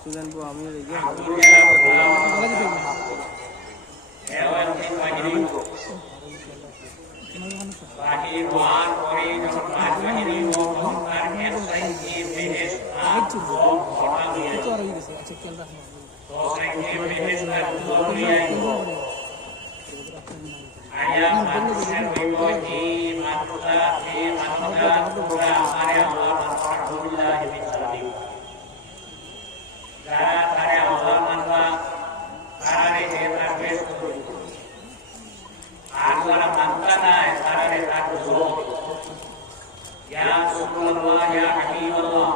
Student বো আমি রেগে ayam manusia wibodi manusia manusia karya Allah alhamdulillah bisalim karya Allah manfa karya kita bestu asal mantana karya takzo ya Rasulullah ya Habibullah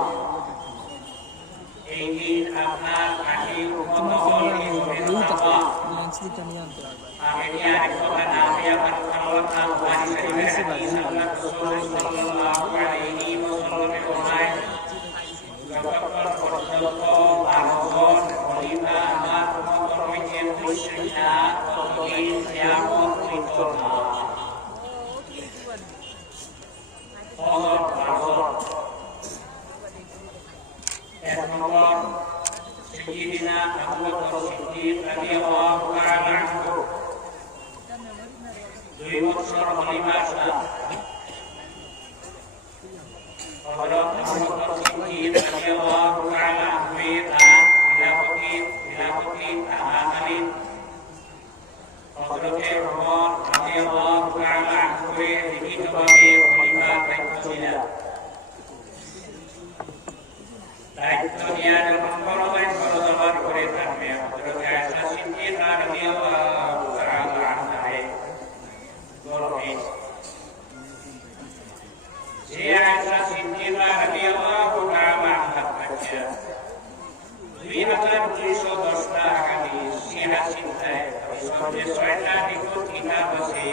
ingin আপনার কাঠি উপমহল ইসলাম Akhirnya dikatakan Nabi akan mengeluarkan hadis dari hadis Sallallahu Alaihi Wasallam. Dokter Porto Argon Olivia Amar Motorwin Krishna Olivia Siapun Krishna. Allah Argon. Esmolor Sayyidina Abu Bakar Siddiq radhiyallahu ta'ala anhu. 2 বছর হলিমাসা হযরত আবু বকর সিদ্দিক রাদিয়াল্লাহু তাআলা আনহু তার খিলাফতি তাহাকালীন হযরত ওমর রাদিয়াল্লাহু তাআলা আনহু লিখিতভাবে খলিফার দায়িত্ব ছিলেন দায়িত্ব নিয়ে যখন বড় করে থাকবে হযরত আয়েশা সিদ্দিকা রাদিয়াল্লাহু তাআলা আনহা যে আয়েশা সিদ্দিকা রাদিয়াল্লাহু তাআলা আনহা 2210 টা হাদিস সিরাত সিদ্ধায় সবচেয়ে 6টা নিখুঁত কিতাব আছে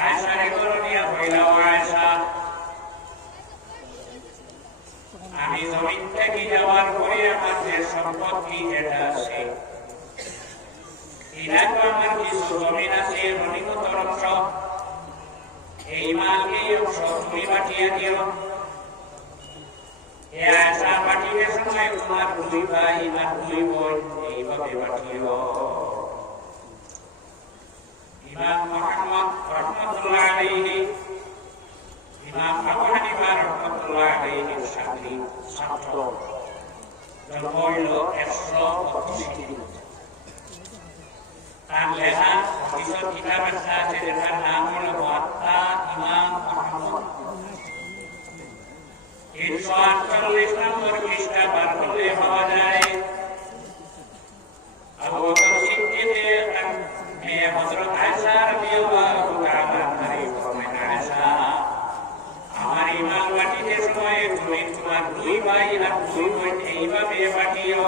আয়েশার করণীয় হইল আয়েশা আমি জমিন থেকে যাওয়ার পরে আমার যে সম্পত্তি যেটা আছে ইনাকে আমার কিছু জমিন আছে রণিকতর অংশ এই মালকে অংশ তুমি পাঠিয়ে দিও এ আশা পাঠিয়ে সময় তোমার 2 ভাই আর 2 বোন এইভাবে পাঠিও ইমাম মুহাম্মদ রাহমাতুল্লাহ আলাইহি ইমাম আবু হানিফা রাহমাতুল্লাহ আলাইহি ছাত্র জন্ম হইল 125 তার লেখা কিশোর কিতাব আছে যেটার নাম হলো মুআত্তা ইমাম আহমদ 348 নম্বর পৃষ্ঠা বার করলে পাওয়া যায় আবু বকর সিদ্দিকের মেয়ে হযরত আয়েশা রাদিয়াল্লাহু তাআলা আনহা ফরমান আয়েশা আমার ইমাম পাঠিয়ে সময় তুমি তোমার 2 ভাই আর 2 বোন এইভাবে পাঠিও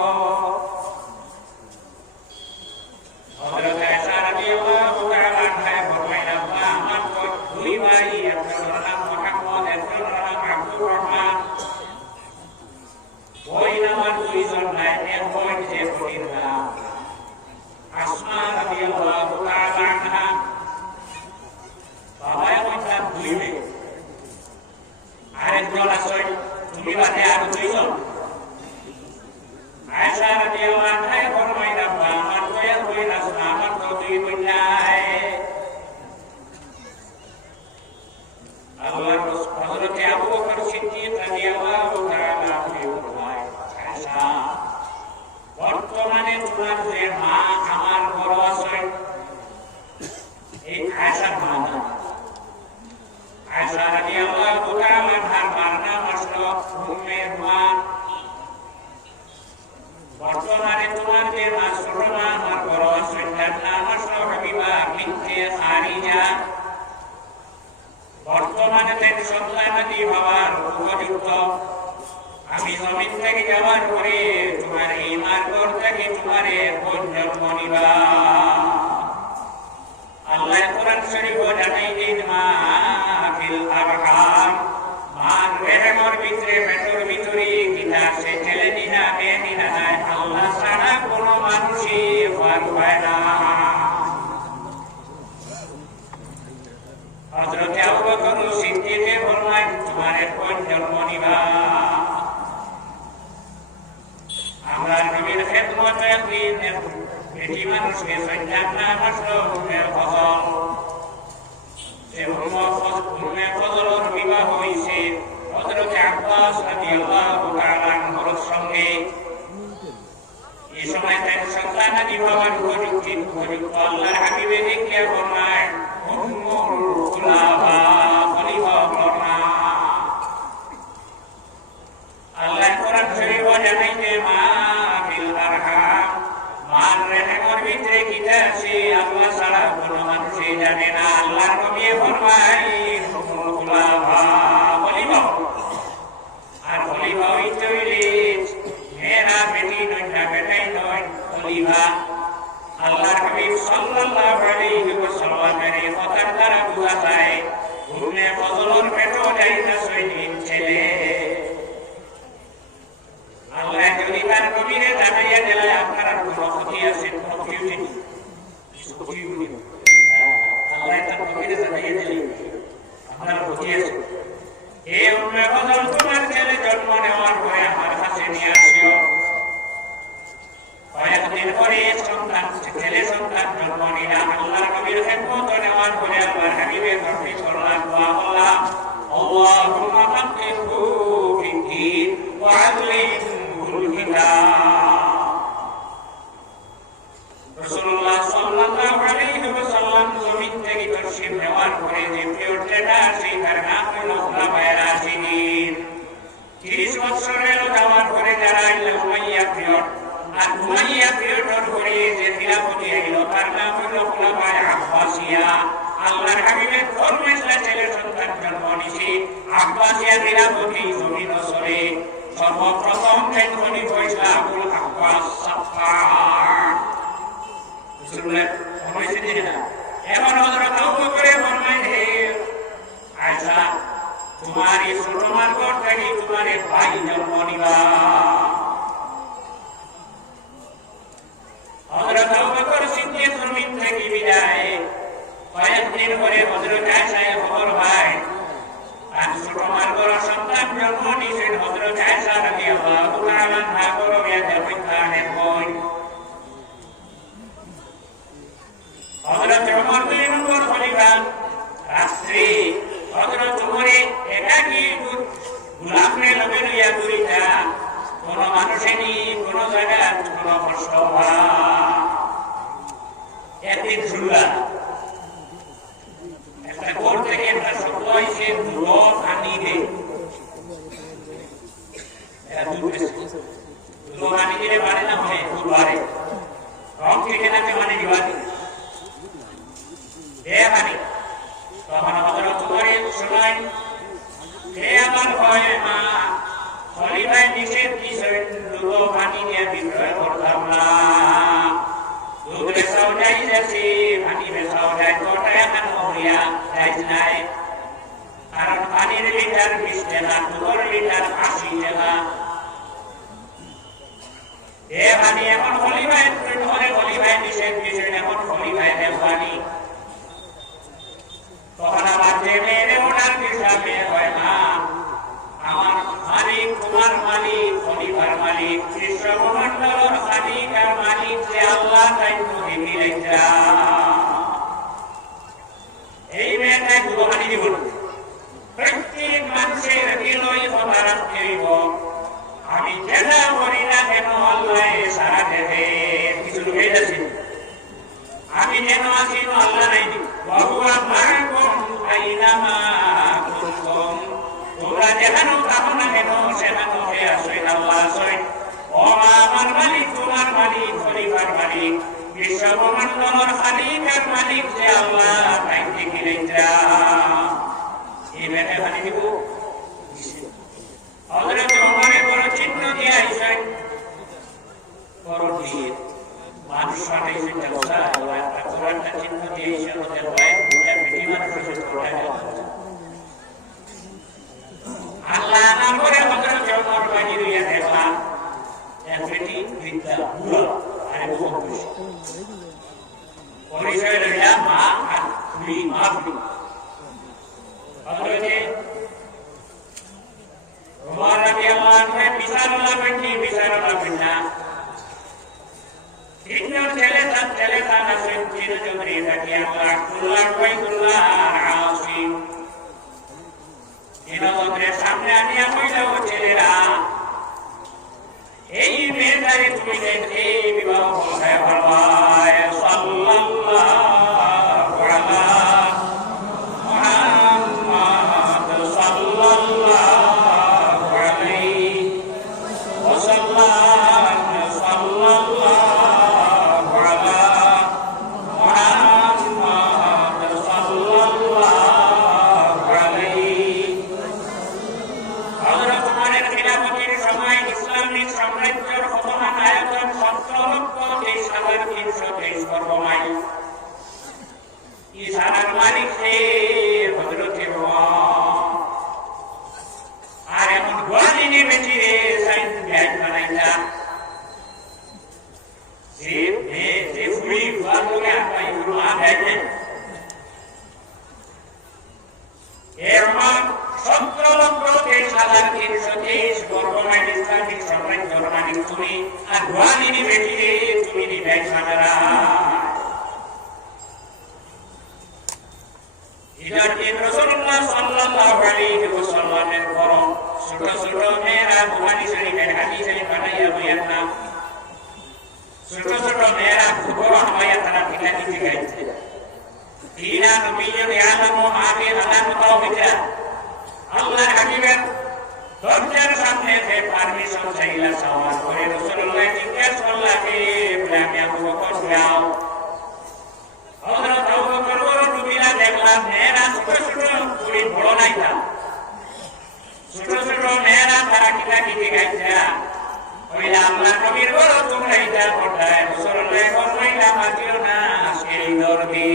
হযরত আয়েশা রাদিয়াল্লাহু তাআলা আনহা ফরমান আমার 2 ভাই একজনের নাম মুহাম্মদ একজনের নাম আব্দুর রহমান ওই নামের 2 জন নাই এক বোন যে বোনের নাম আসমা রাদিয়াল্লাহু তাআলা আনহা বাবা একটা 2 মেয়ে আরেকজন আছে তুমি বাদে আর 2 জন আয়েশা রাদিয়াল্লাহু আনহা ফরমান আমার কই আসমা আমার 2 বোন নাই আল্লাহর হযরত আবু বকর সিদ্দিক রাদিয়াল্লাহু তাআলা আনহু ফরমায় আয়েশা বর্তমানে তোমার যে মা আমার বড় আছে এই আয়েশার মা আয়েশা রাদিয়াল্লাহু তাআলা আনহার নাম আসলো উম্মে রুমান বর্তমানে তোমার যে মা ছোট মা আমার বড় আছে তার নাম আসলো হাবিবা বিনতে খারিজা বর্তমানে তার সন্তানাদি হওয়ার উপযুক্ত আমি জমিন থেকে যাওয়ার পরে তোমার এই মার্গ থেকে তোমার বোন জন্ম নিবা আল্লাহ কোরআন শরীফ জানাই দিন মা ফিল আরহাম মার রেহেমর ভিতরে পেটের ভিতরে কিনা সে ছেলে নিনা মেয়ে নিনা নাই আল্লাহ ছাড়া কোনো মানুষই পারবে না হযরত আবু বকর সিদ্দিক ফরমান তোমার বোন জন্ম নিবা উম্মে ফজলুর বিবাহ হয়েছে হযরত আব্বাস রাদিয়াল্লাহু তাআলা আনহুর সঙ্গে। এই সময় তার সন্তানাদি হওয়ার উপযুক্ত আল্লাহর হাবিবে দেখিয়া ফরমায় উম্মুল খুলাফা খলিফা ফরমান। আল্লাহ কোরআন শরীফে জানাইতে মা ফিল আরহাম মান রেহেমর ভিতরে কি আছে আল্লাহ ছাড়া কোনো মানুষই জানে না। আল্লাহর নবী ফরমায় উম্মুল খুলাফা খলিফা। আর খলিফা হইতে হইলে মেয়েরা বেটি নয় না বেটাই নয় খলিফা। আল্লাহর হাবিব সাল্লাল্লাহু আলাইহি ওয়াসাল্লামের এই কথার দ্বারা বোঝা যায় উম্মে ফজলুর পেটও যাইতা সৈনিক ছেলে। আল্লাহ যদি তার নবীরে জানাইয়া দিলে আপনার কোনো ক্ষতি আছে, কোনো ক্ষতি নেই। আল্লাহ তার নবীরে জানাইয়া দিলে আপনার ক্ষতি আছে। এই উম্মে ফজল তোমার ছেলে জন্ম নেওয়ার পরে আমার কাছে নিয়ে আসিও। কয়েকদিন পরে ছেলে সন্তান জন্ম নিলাম। আল্লাহ নবীর খেদমত নেওয়ার পরে আল্লাহর হাবিবের ধর্মী করলাম দোয়া করলাম আল্লাহুম্মা ফাক্কিহহু ফিদ্দীন ওয়া আল্লিমহুল কিতাব। রাসূলুল্লাহ সাল্লাল্লাহু আলাইহি ওয়াসাল্লাম জমিন থেকে তশরীফ নেওয়ার পরে যে পিরিয়ডটা সেই তার নাম হলো খুলাফায়ে রাশিদিন। 30 বছরের যাওয়ার পরে যারা উমাইয়া পিরিয়ড আর উমাইয়া পিরিয়ডের পরে যে খিলাফতি এলো তার নাম হলো খুলাফায়ে আব্বাসিয়া। আল্লাহর হাবিবের ধর্মের ছেলে সন্তান জন্ম নিছে আব্বাসিয়া খিলাফতি জমিন আসরে সর্বপ্রথম কেন খলিফা হইছিল আবুল আব্বাস সাফফার। রাসূলুল্লাহ ফরমাইছেন না এমন হযরত আবু বকর ফরমায় হে আয়েশা তোমার এই ছোট মানগর থেকে তোমার ভাই জন্ম নিবা। হযরত আবু বকর সিদ্দিক জমিন থেকে বিদায় কয়েকদিন পরে হযরত আয়েশা খবর পায় আর ছোট মানগর সন্তান জন্ম নিয়েছেন হযরত আয়েশা রাদিয়াল্লাহু তাআলা আনহা গরবিয়া দেখানে কই। হযরত ওমর 2 নম্বর খলিফা রাত্রি হযরত ওমরে একাকী গোলামে লগে লইয়া দুইটা কোন মানুষেরই কোন জায়গা কোন কষ্ট একদিন শুনলা একটা কোর থেকে একটা শব্দ হয়েছে দুধ আনি দে। দুধ আনি দিলে পারে না মানে দুধ বাড়ে রং থেকে নাতে মানে দিবানি দেখানি। তখন হযরত ওমরে শুনাই হে আমার ভয় মা খলিফায় নিষেধ বিষয় দুধ পানি দিয়ে বিক্রয় করতাম না। দুধ বেচাও যাই যাচ্ছে পানি বেচাও যায় তোটা এখন মরিয়া যাই নাই কারণ পানির লিটার 20 টাকা দুধের লিটার 80 টাকা। এ পানি এখন খলিফায় ধরে খলিফায় নিষেধ বিষয় এখন খলিফায় দেওয়ানি। তখন আমার যে মেয়েরে ওনার হিসাবে হয় না আমার মালিক তোমার মালিক খলিফার মালিক বিশ্বব্রহ্মাণ্ডের মালিক আর মালিক যে আল্লাহ তাই তুমি মিলাইতা। এই মেয়েটাই দুহানি দিব প্রত্যেক মানুষের হৃদয় কথা রাখতে হইব আমি যেটা করি না কেন আল্লাহ সারা দেবে কিছু ঢুকে যাচ্ছে আমি যেন আছি আল্লাহ নাই বহুয়া মাকুম আইনামা কুনতুম তোমরা যেখানে থাকো না কেন সেখানে হয়ে আসেন আল্লাহ আসেন। ও আমার মালিক তোমার মালিক খলিফার মালিক বিশ্বব্রহ্মাণ্ডের খালিক আর মালিক যে আল্লাহ তাই কি লইতা এই মেয়ে মানে দিব। হযরত ওমরে বড় চিহ্ন দিয়ে আইছেন বড় দিয়ে মানুষ পাঠাইছেন জলসা একটা কোরআনটা চিহ্ন দিয়ে আইছেন ওদের ভয় দুটা বেটি মানুষ আল্লাহ নাম করে হযরত ওমর বাড়ি হইয়া দেখলাম এক বেটি বৃদ্ধা বুড়া আর বহু খুশি পরিচয় লইয়া মা আর খুলি মা খুলি হযরতে দিনচন্দ্রের সামনে আনিয়া মহিলা ও ছেলেরা এই মেয়েটারে তুমি দেখে বিবাহ করে ফরমায় সাল্লাল্লাহু আলা মুহাম্মদ সাল্লাল্লাহু আলাইহি ওয়াসাল্লাম সাল্লাল্লাহু আলা মুহাম্মদ সাল্লাল্লাহু আলাইহি। হযরত ওমরের খিলাফতের সময় ইসলামী সাম্রাজ্যের বর্তমান আয়তন 17,23,323 বর্গ মাইল। ইসারার মালিক সে হযরত ওমর। আর এমন গোয়ালিনী বেটিরে সাইন ব্যাগ বানাইলা যে ফুলি বানুকে আপাই রুমা দেখে এর মান 17,23,323 বর্গ মাইল ইসলামিক সাম্রাজ্যের মালিক তুমি। আর গোয়ালিনী বেটিরে তুমি ব্যাগ বানারা ইদার দিন রাসূলুল্লাহ সাল্লাল্লাহু আলাইহি ওয়াসাল্লামের পর ছোট ছোট মেয়েরা বুখারী শরীফের হাদিস শরীফ বানাইয়া বয়ান না ছোট ছোট মেয়েরা খুবর হওয়া তারা পিলাটি শিখাইছে তিনা নবীয়ুল আলামু আগে আলামতাও বিচা আল্লাহর হাবিবের দরজার সামনে যে পারমিশন চাইলা সওয়াল করে রাসূলুল্লাহ জিজ্ঞেস করলেন বলে আমি আবু বকর যাও হযরত আবু বকর বড় ডুবিলা দেখলাম মেয়েরা ছোট ছোট পুরি বড় নাই না ছোট ছোট মেয়েরা তারা কিলাকি শিখাইছে ওইলা আল্লাহ নবীর বড় তোমরা ইটা করতায় রাসূলুল্লাহ ফরমাইলা মাতিও না সেই দরদি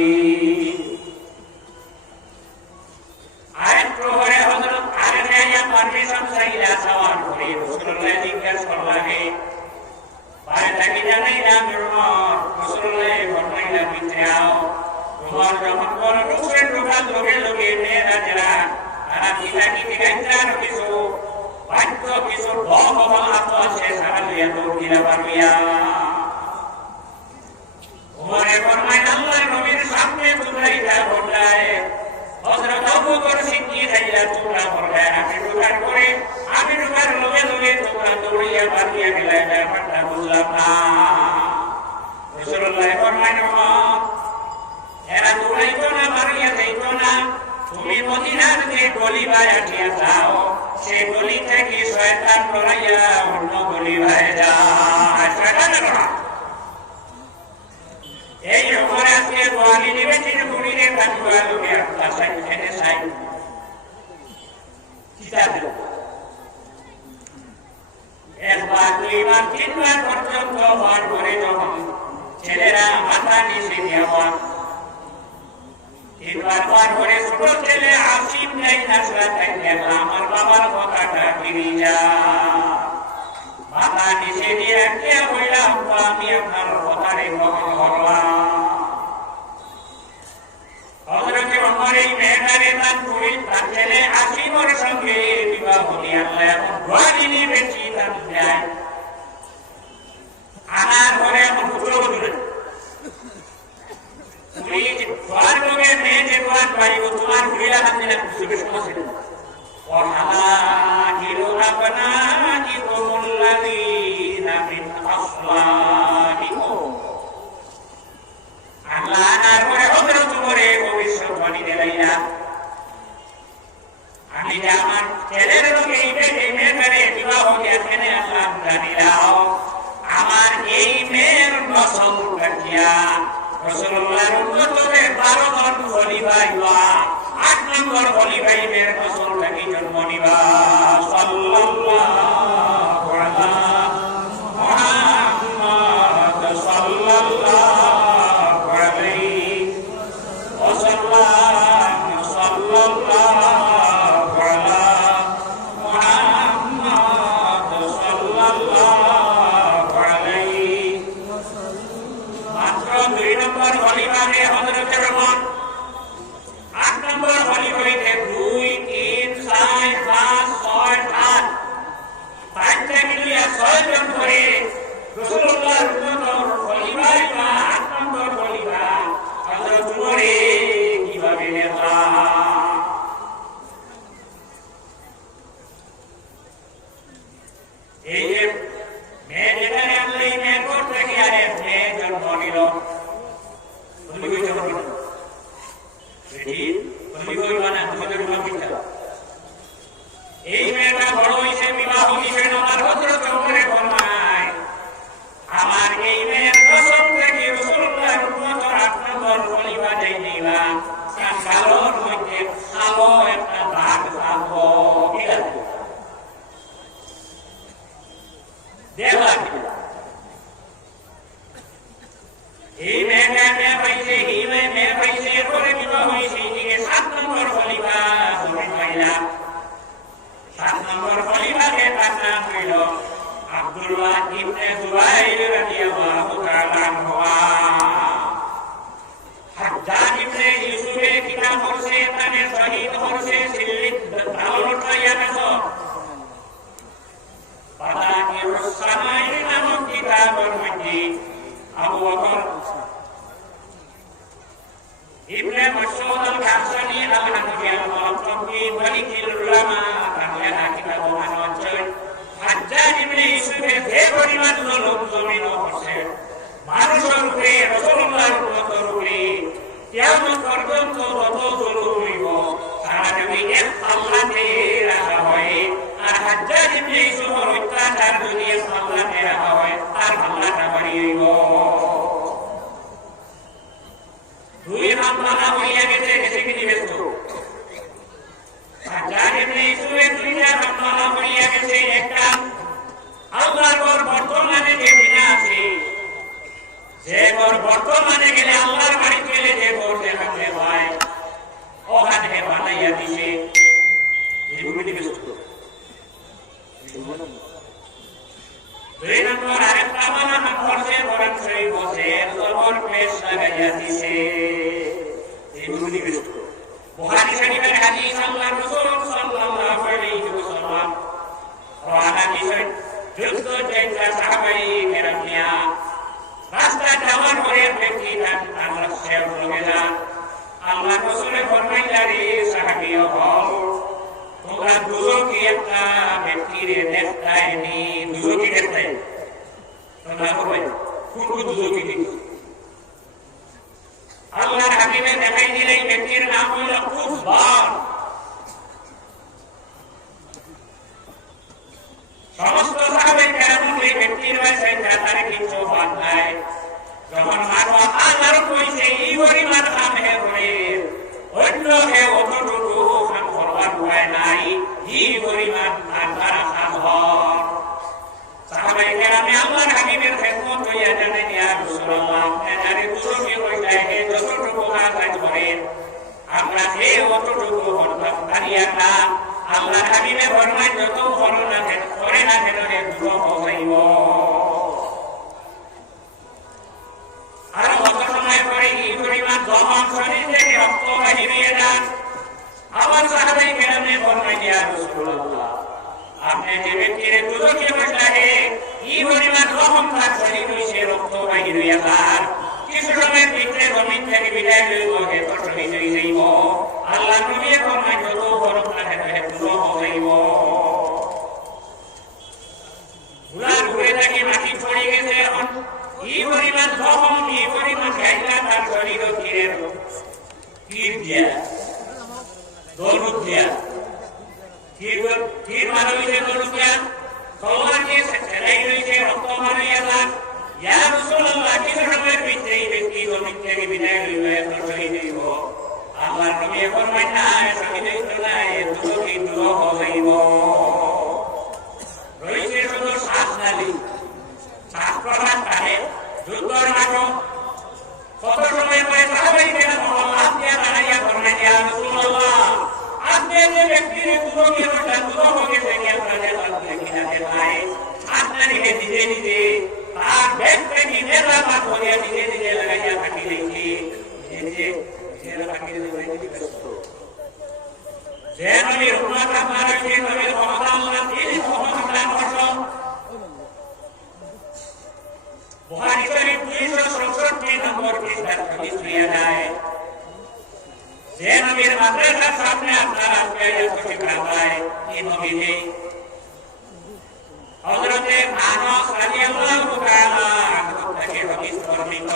আয়াত প্রহরে হযরত আগে আয়া পারমিশন চাইলা সওয়াল করে রাসূলুল্লাহ জিজ্ঞেস করলেন পায় থাকি জানাই না ওমর রাসূলুল্লাহ ফরমাইলা বিচাও ওমর যখন বড় ঢুকে ঢোকার লগে লগে মেয়েরা যারা তারা কিলাকি শিখাইছে আর কিছু বাক্য কিছু বহবল আছে সারা লইয়া দৌড়িলা পারবিয়া ওমরে ফরমাইলেন আল্লাহর নবীর সামনে তোমরা ইটা করলায় হযরত আবু বকর সিদ্দিক আইলা তোমরা করলায় আমি ঢোকার লগে লগে তোমরা দৌড়িয়া পারবিয়া গেলে ব্যাপারটা বুঝলাম না রাসূলুল্লাহ ফরমাইলেন এরা দৌড়াইতো না পারবিয়া যাইতো না তুমি মদিনার যে গলি বাই আটিয়া যাও সেই গলি থেকে শয়তান লড়াইয়া অন্য গলি বাই যায় শয়তান লড়া এই উপরে আজকে গোয়ালিনী বেটির গুড়িরে কাটুয়া লোকে আপনার সাইড এনে সাইড কিতাব একবার দুইবার তিনবার পর্যন্ত বার করে যখন ছেলেরা মাথা নিচে দেওয়া তিনবার বার করে ছোট ছেলে আসিম নাই নাসরা থাকলে আমার বাবার কথাটা ফিরি যা মাথা নিচে দিয়ে কে বললাম আমি আপনার কথারে গ্রহণ করলাম হযরত ওমর এই মেয়েটারে তার পুরী তার ছেলে আসিমের সঙ্গে বিবাহ দিয়ে আল্লাহ এমন গোয়ালিনী বেটি তার যায় আমার ঘরে এমন পুরো পুরো পুরী তোমার লোকে মেয়ে যে তোমার পাইব তোমার ঘুরিলা হাত দিলে খুশি সমস্যা وحلائل أبنائكم الذين من أصلابكم আল্লাহ আর পরে হযরত ওমরের ভবিষ্যৎবাণী দিলাইলা আমি যে আমার ছেলের লোকে এই মেয়েটারে বিবাহ দিয়েছেন আল্লাহ জানিলাও আমার এই মেয়ের নসল কাটিয়া রাসূলুল্লাহর উম্মতকে 12 জন খলিফা ইবা 8 নম্বর খলিফাইদের নসলটাকে জন্ম নিবা সাল্লাল্লাহু আলা মুহাম্মদ সাল্লাল্লাহু আলাইহি ওয়াসাল্লাম সাল্লাল্লাহু আলা মুহাম্মদ সাল্লাল্লাহু আলাইহি মাত্র 2 নম্বর খলিফা হযরত ওমর 8 নম্বর খলিফাতে 2, আব্দুল্লাহ ইবনে জুবাইর রাদিয়াল্লাহু তাআলা আনহু হাজ্জাজ ইবনে ইউসুফের কিতাব পড়ছে তানে শহীদ হচ্ছে সিল্লিত দাওলতটা ইয়াছো বাদাইউস সামাইর নামক কিতাবের মধ্যে আবু বকর ইবনে মাসউদ আল-হাসানি আল-হানাফি আল-মুআত্তাবি মালিকুল উলামা তাহলে কিতাব মানছে হাজ্জাজ ইবনে ইউসুফের যে পরিমাণ লোক জমিন হচ্ছে মানুষের উপরে রাসূলুল্লাহর উপরে কিয়ামত পর্যন্ত যত জুলুম হইব সারা দুনিয়া আল্লাহতে রাখা হয় আর হাজ্জাজ ইবনে ইউসুফের অত্যাচার দুনিয়া আল্লাহতে রাখা হয় আর আল্লাহটা বাড়িয়ে দুই মামলা হইয়া গেছে গেছে কি ব্যস্ত হাজ্জাজ ইবনে ইউসুফের দুইটা মামলা হইয়া গেছে একটা আল্লাহর ঘর বর্তমানে যে বিনা আছে যে ঘর বর্তমানে গেলে আল্লাহর বাড়ি গেলে যে ঘর দেখাতে হয় ওখানে বানাইয়া দিছে এগুলি ব্যস্ত দুই নম্বর আরেকটা বানানো করছে বরং সেই বসে জবর পেশ লাগাইয়া দিছে এগুলি ব্যস্ত বুখারী শরীফের হাদিস আল্লাহর রাসূল সাল্লাল্লাহু আলাইহি ওয়াসাল্লাম রওনা দিয়েছেন যুদ্ধ যেটা সাহাবাই কেরাম নিয়া রাস্তা যাওয়ার পরে ব্যক্তি আমরা শের হয়ে যান আল্লাহ রাসূল ফরমাইলেন সাহাবীও হও তোমরা দুজনকে একটা ব্যক্তিরে দেখতাইনি দুজনকে দেখতাই তোমরা বলবে কোন দুজনকে দেখি আল্লাহর হাবিবে দেখাই দিলেন ব্যক্তির নাম হইল কুফার সমস্ত সাহাবায়ে কেরাম এই ব্যক্তির কাছে তার কিছু বাদ নাই যখন মারওয়া আল্লাহর কইছে এই পরিমাণ কামে করে অন্য হে অতটুকু কাম করবার উপায় নাই এই পরিমাণ আল্লাহর কাম হয় সাহাবায়ে কেরাম আল্লাহর হাবিবের খেদমত হইয়া জানেন ইয়া রাসূলুল্লাহ এনারে দুজনকে কইলা হে যতটুকু কাজ করেন আমরা হে অতটুকু করতাম পারিয়া না আল্লাহর হাবিবে ফরমান যত করোনা করে না কেন রে দুঃখ হইব আর কত সময় পরে এই পরিমাণ জমান শরীর থেকে রক্ত বাহিরে যান আবার সাহাবায়ে কেরামে ফরমান ইয়া রাসূলুল্লাহ আপনি যে ব্যক্তির দুজনকে বসলা হে এই পরিমাণ রহম তার শরীর হইছে রক্ত বাহিরে যান কিছু সময়ের ভিতরে জমিন থেকে বিদায় লইব হে তো শহীদ হয়ে যাইব আল্লাহ নবী ফরমান যত বরফ না হে দুঃখ হইব গুলার ঘুরে থাকি মাটি পড়ে গেছে এই পরিমাণ জখম এই পরিমাণ ঘাইলা তার শরীর তীরের তীর দিয়া দৌড় দিয়া তীর মারা হইছে দৌড় দিয়া তলোয়ারকে ছেড়াই রয়েছে রক্ত মারাইয়া যান ইয়া রাসূলুল্লাহ কিছু সময়ের ভিতরে এই ব্যক্তি জমিন থেকে বিদায় লইবে তো শহীদ হইব আল্লাহর নবী ফরমান না শহীদ হইত না এত কিন্তু হইব রয়েছে শুধু শ্বাস নালী শ্বাস প্রশ্বাস কাটে যুদ্ধের মাঠে কত সময় পরে সাহাবায়ে কেরাম আল্লাহ দিয়া দাঁড়াইয়া ফরমান ইয়া রাসূলুল্লাহ আপনি যে ব্যক্তির দুঃখে ওঠা দুঃখ গেছে কি আপনাদের লাগবে কিনা দেখায় আপনার নিজে নিজে তার ব্যক্তি নিজে লাভ করিয়া নিজে নিজে লাগাইয়া থাকি দেখি নিজে নিজে থাকি দেখি যে নবীর উম্মত আপনারা যে নবীর ক্ষমতা আল্লাহ তিনি ক্ষমতা করছেন বুখারী শরীফ 267 নম্বর পৃষ্ঠার হাদিস নিয়ে যায় যে নবীর মাদ্রাসার সামনে আপনারা আজকে বসে খাওয়ায় এই নবী নেই হযরতে আনাস রাদিয়াল্লাহু তাআলা থেকে হাদিস বর্ণিত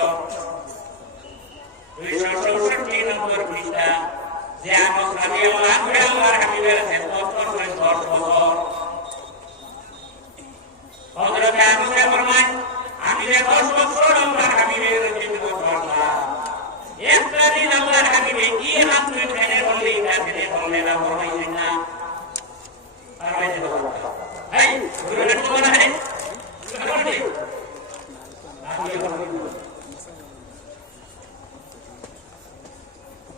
267 নম্বর পৃষ্ঠা যে আনাস রাদিয়াল্লাহু আনহু আল্লাহর হাবিবের খেদমত করলেন 10 বছর হযরতে আনাস ফরমান আমি যে 10 বছর আল্লাহর হাবিবের খেদমত করলাম একটা দিন আল্লাহর হাবিবে কি হাত ধরে বললেন এটা থেকে বললেন না ফরমাইলেন না আর বাইরে বললেন এই বললেন তো না হে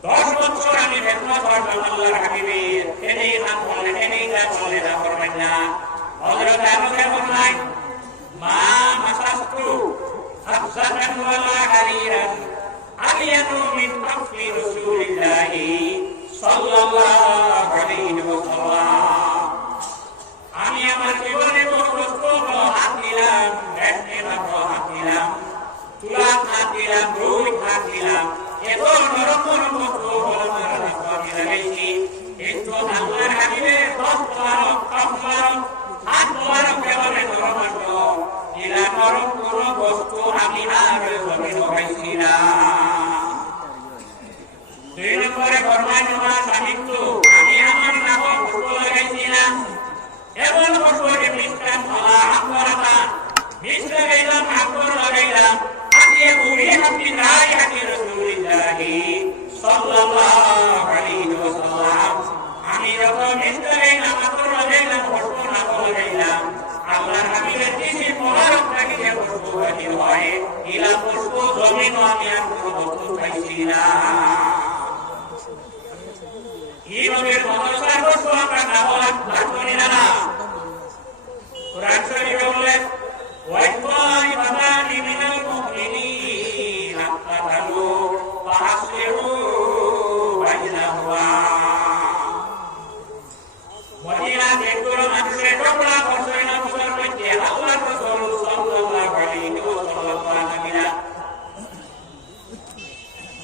দশ বছর আমি খেদমত করলাম আল্লাহর হাবিবের এনেই হাত বললেন এনেই না বললেন না ফরমাইলেন না হযরত আনাস ফরমান মা মাসাস্তু হাফসাতান ওয়ালা হারিরান আলিয়ানু মিন কাফি রাসূলিল্লাহি সাল্লাল্লাহু আলাইহি ওয়াসাল্লাম। আমি আমার জীবনে বস্তু হাত দিলাম, হাত দিলাম, তুলা হাত দিলাম, রুই হাত দিলাম, এত নরম নরম বস্তু আমি লাগাইছি। কিন্তু আল্লাহর হাবিবের হাত মোবারক কেবলে নরম এরা নরম কোন বস্তু আমি আর জমিন পাইছি না। 2 নম্বরে ফরমান নামাজ আমি আমার নাম পুষ্প লাগাইছিলাম, এমন পুষ্প যে মিষ্টান ফলা আকবরতা মিষ্টি লাগাইলাম, আকবর লাগাইলাম, হাতিয়ে মুড়ি হাতি নাই হাতি রাসূলুল্লাহি সাল্লাল্লাহু আলাইহি ওয়াসাল্লাম। আমি যত মিষ্টি লাগাইলাম, আকবর লাগাইলাম, পুষ্প লাগাইলাম, আল্লাহর হাবিবের দিশে মোবারক থেকে যে পুষ্প বাহির হয়, ইলা পুষ্প জমিন আমি আর কোনো বস্তু পাইছি না। এইভাবে মাদ্রাসার পুষ্প আমরা নাম করি না। কুরআন শরীফে বলে ওয়াইতাইবাতানি মিনাল মুমিনিনা ফাতালু ফাসলিহু বাইনাহুমা। মদিনা বেকুর মানুষের টুকরা বসে না বসার মধ্যে আল্লাহ রাসূল সাল্লাল্লাহু আলাইহি ওয়াসাল্লাম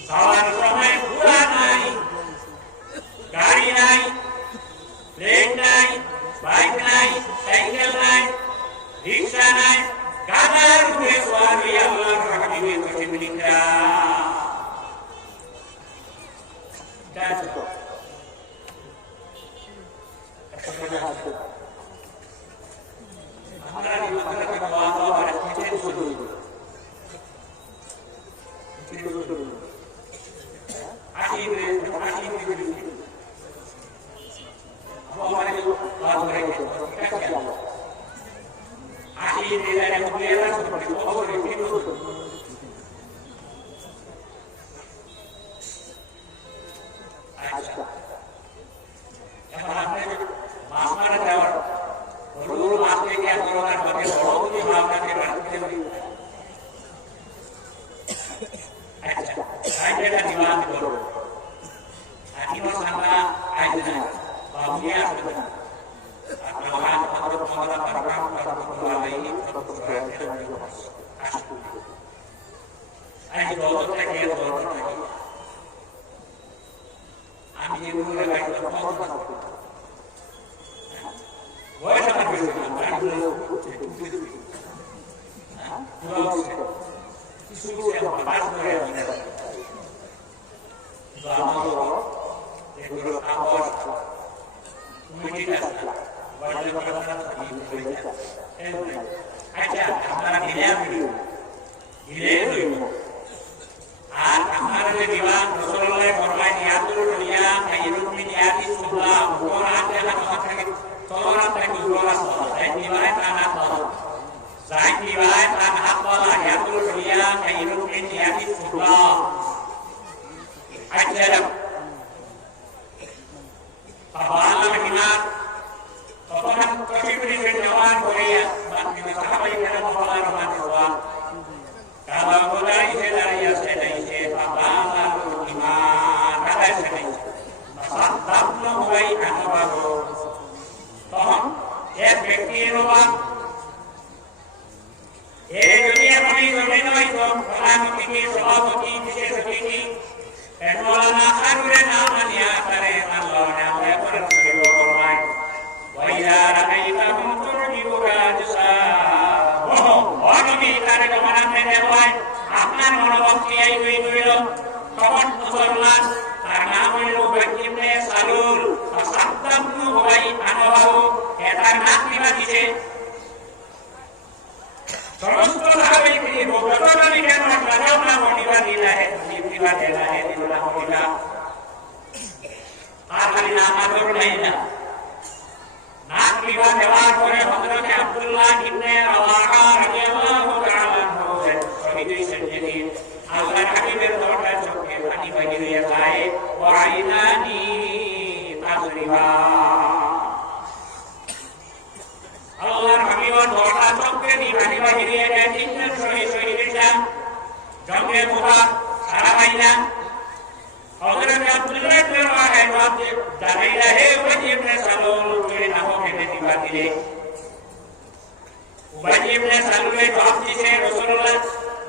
যাওয়ার সময় ঘোড়া নাই, গাড়ি নাই, প্লেন নাই, বাইক নাই, সাইকেল নাই, রিক্সা নাই, গাধার উপরে সওয়ার হয়ে আল্লাহর হাবিবের কাছে মিলিকা ফিরিয়ে দেয় তিনজন শহীদ ইসলাম জঙ্গে মুবা সারা মাইনা হযরত আব্দুল্লাহ ইবনে রাওয়াহা জবাব দিয়ে দাঁড়াইলা হে উবাই ইবনে সালুল তুই না হোকে দিবা দিলে উবাই ইবনে সালুল জবাব দিয়েছে রাসূলুল্লাহ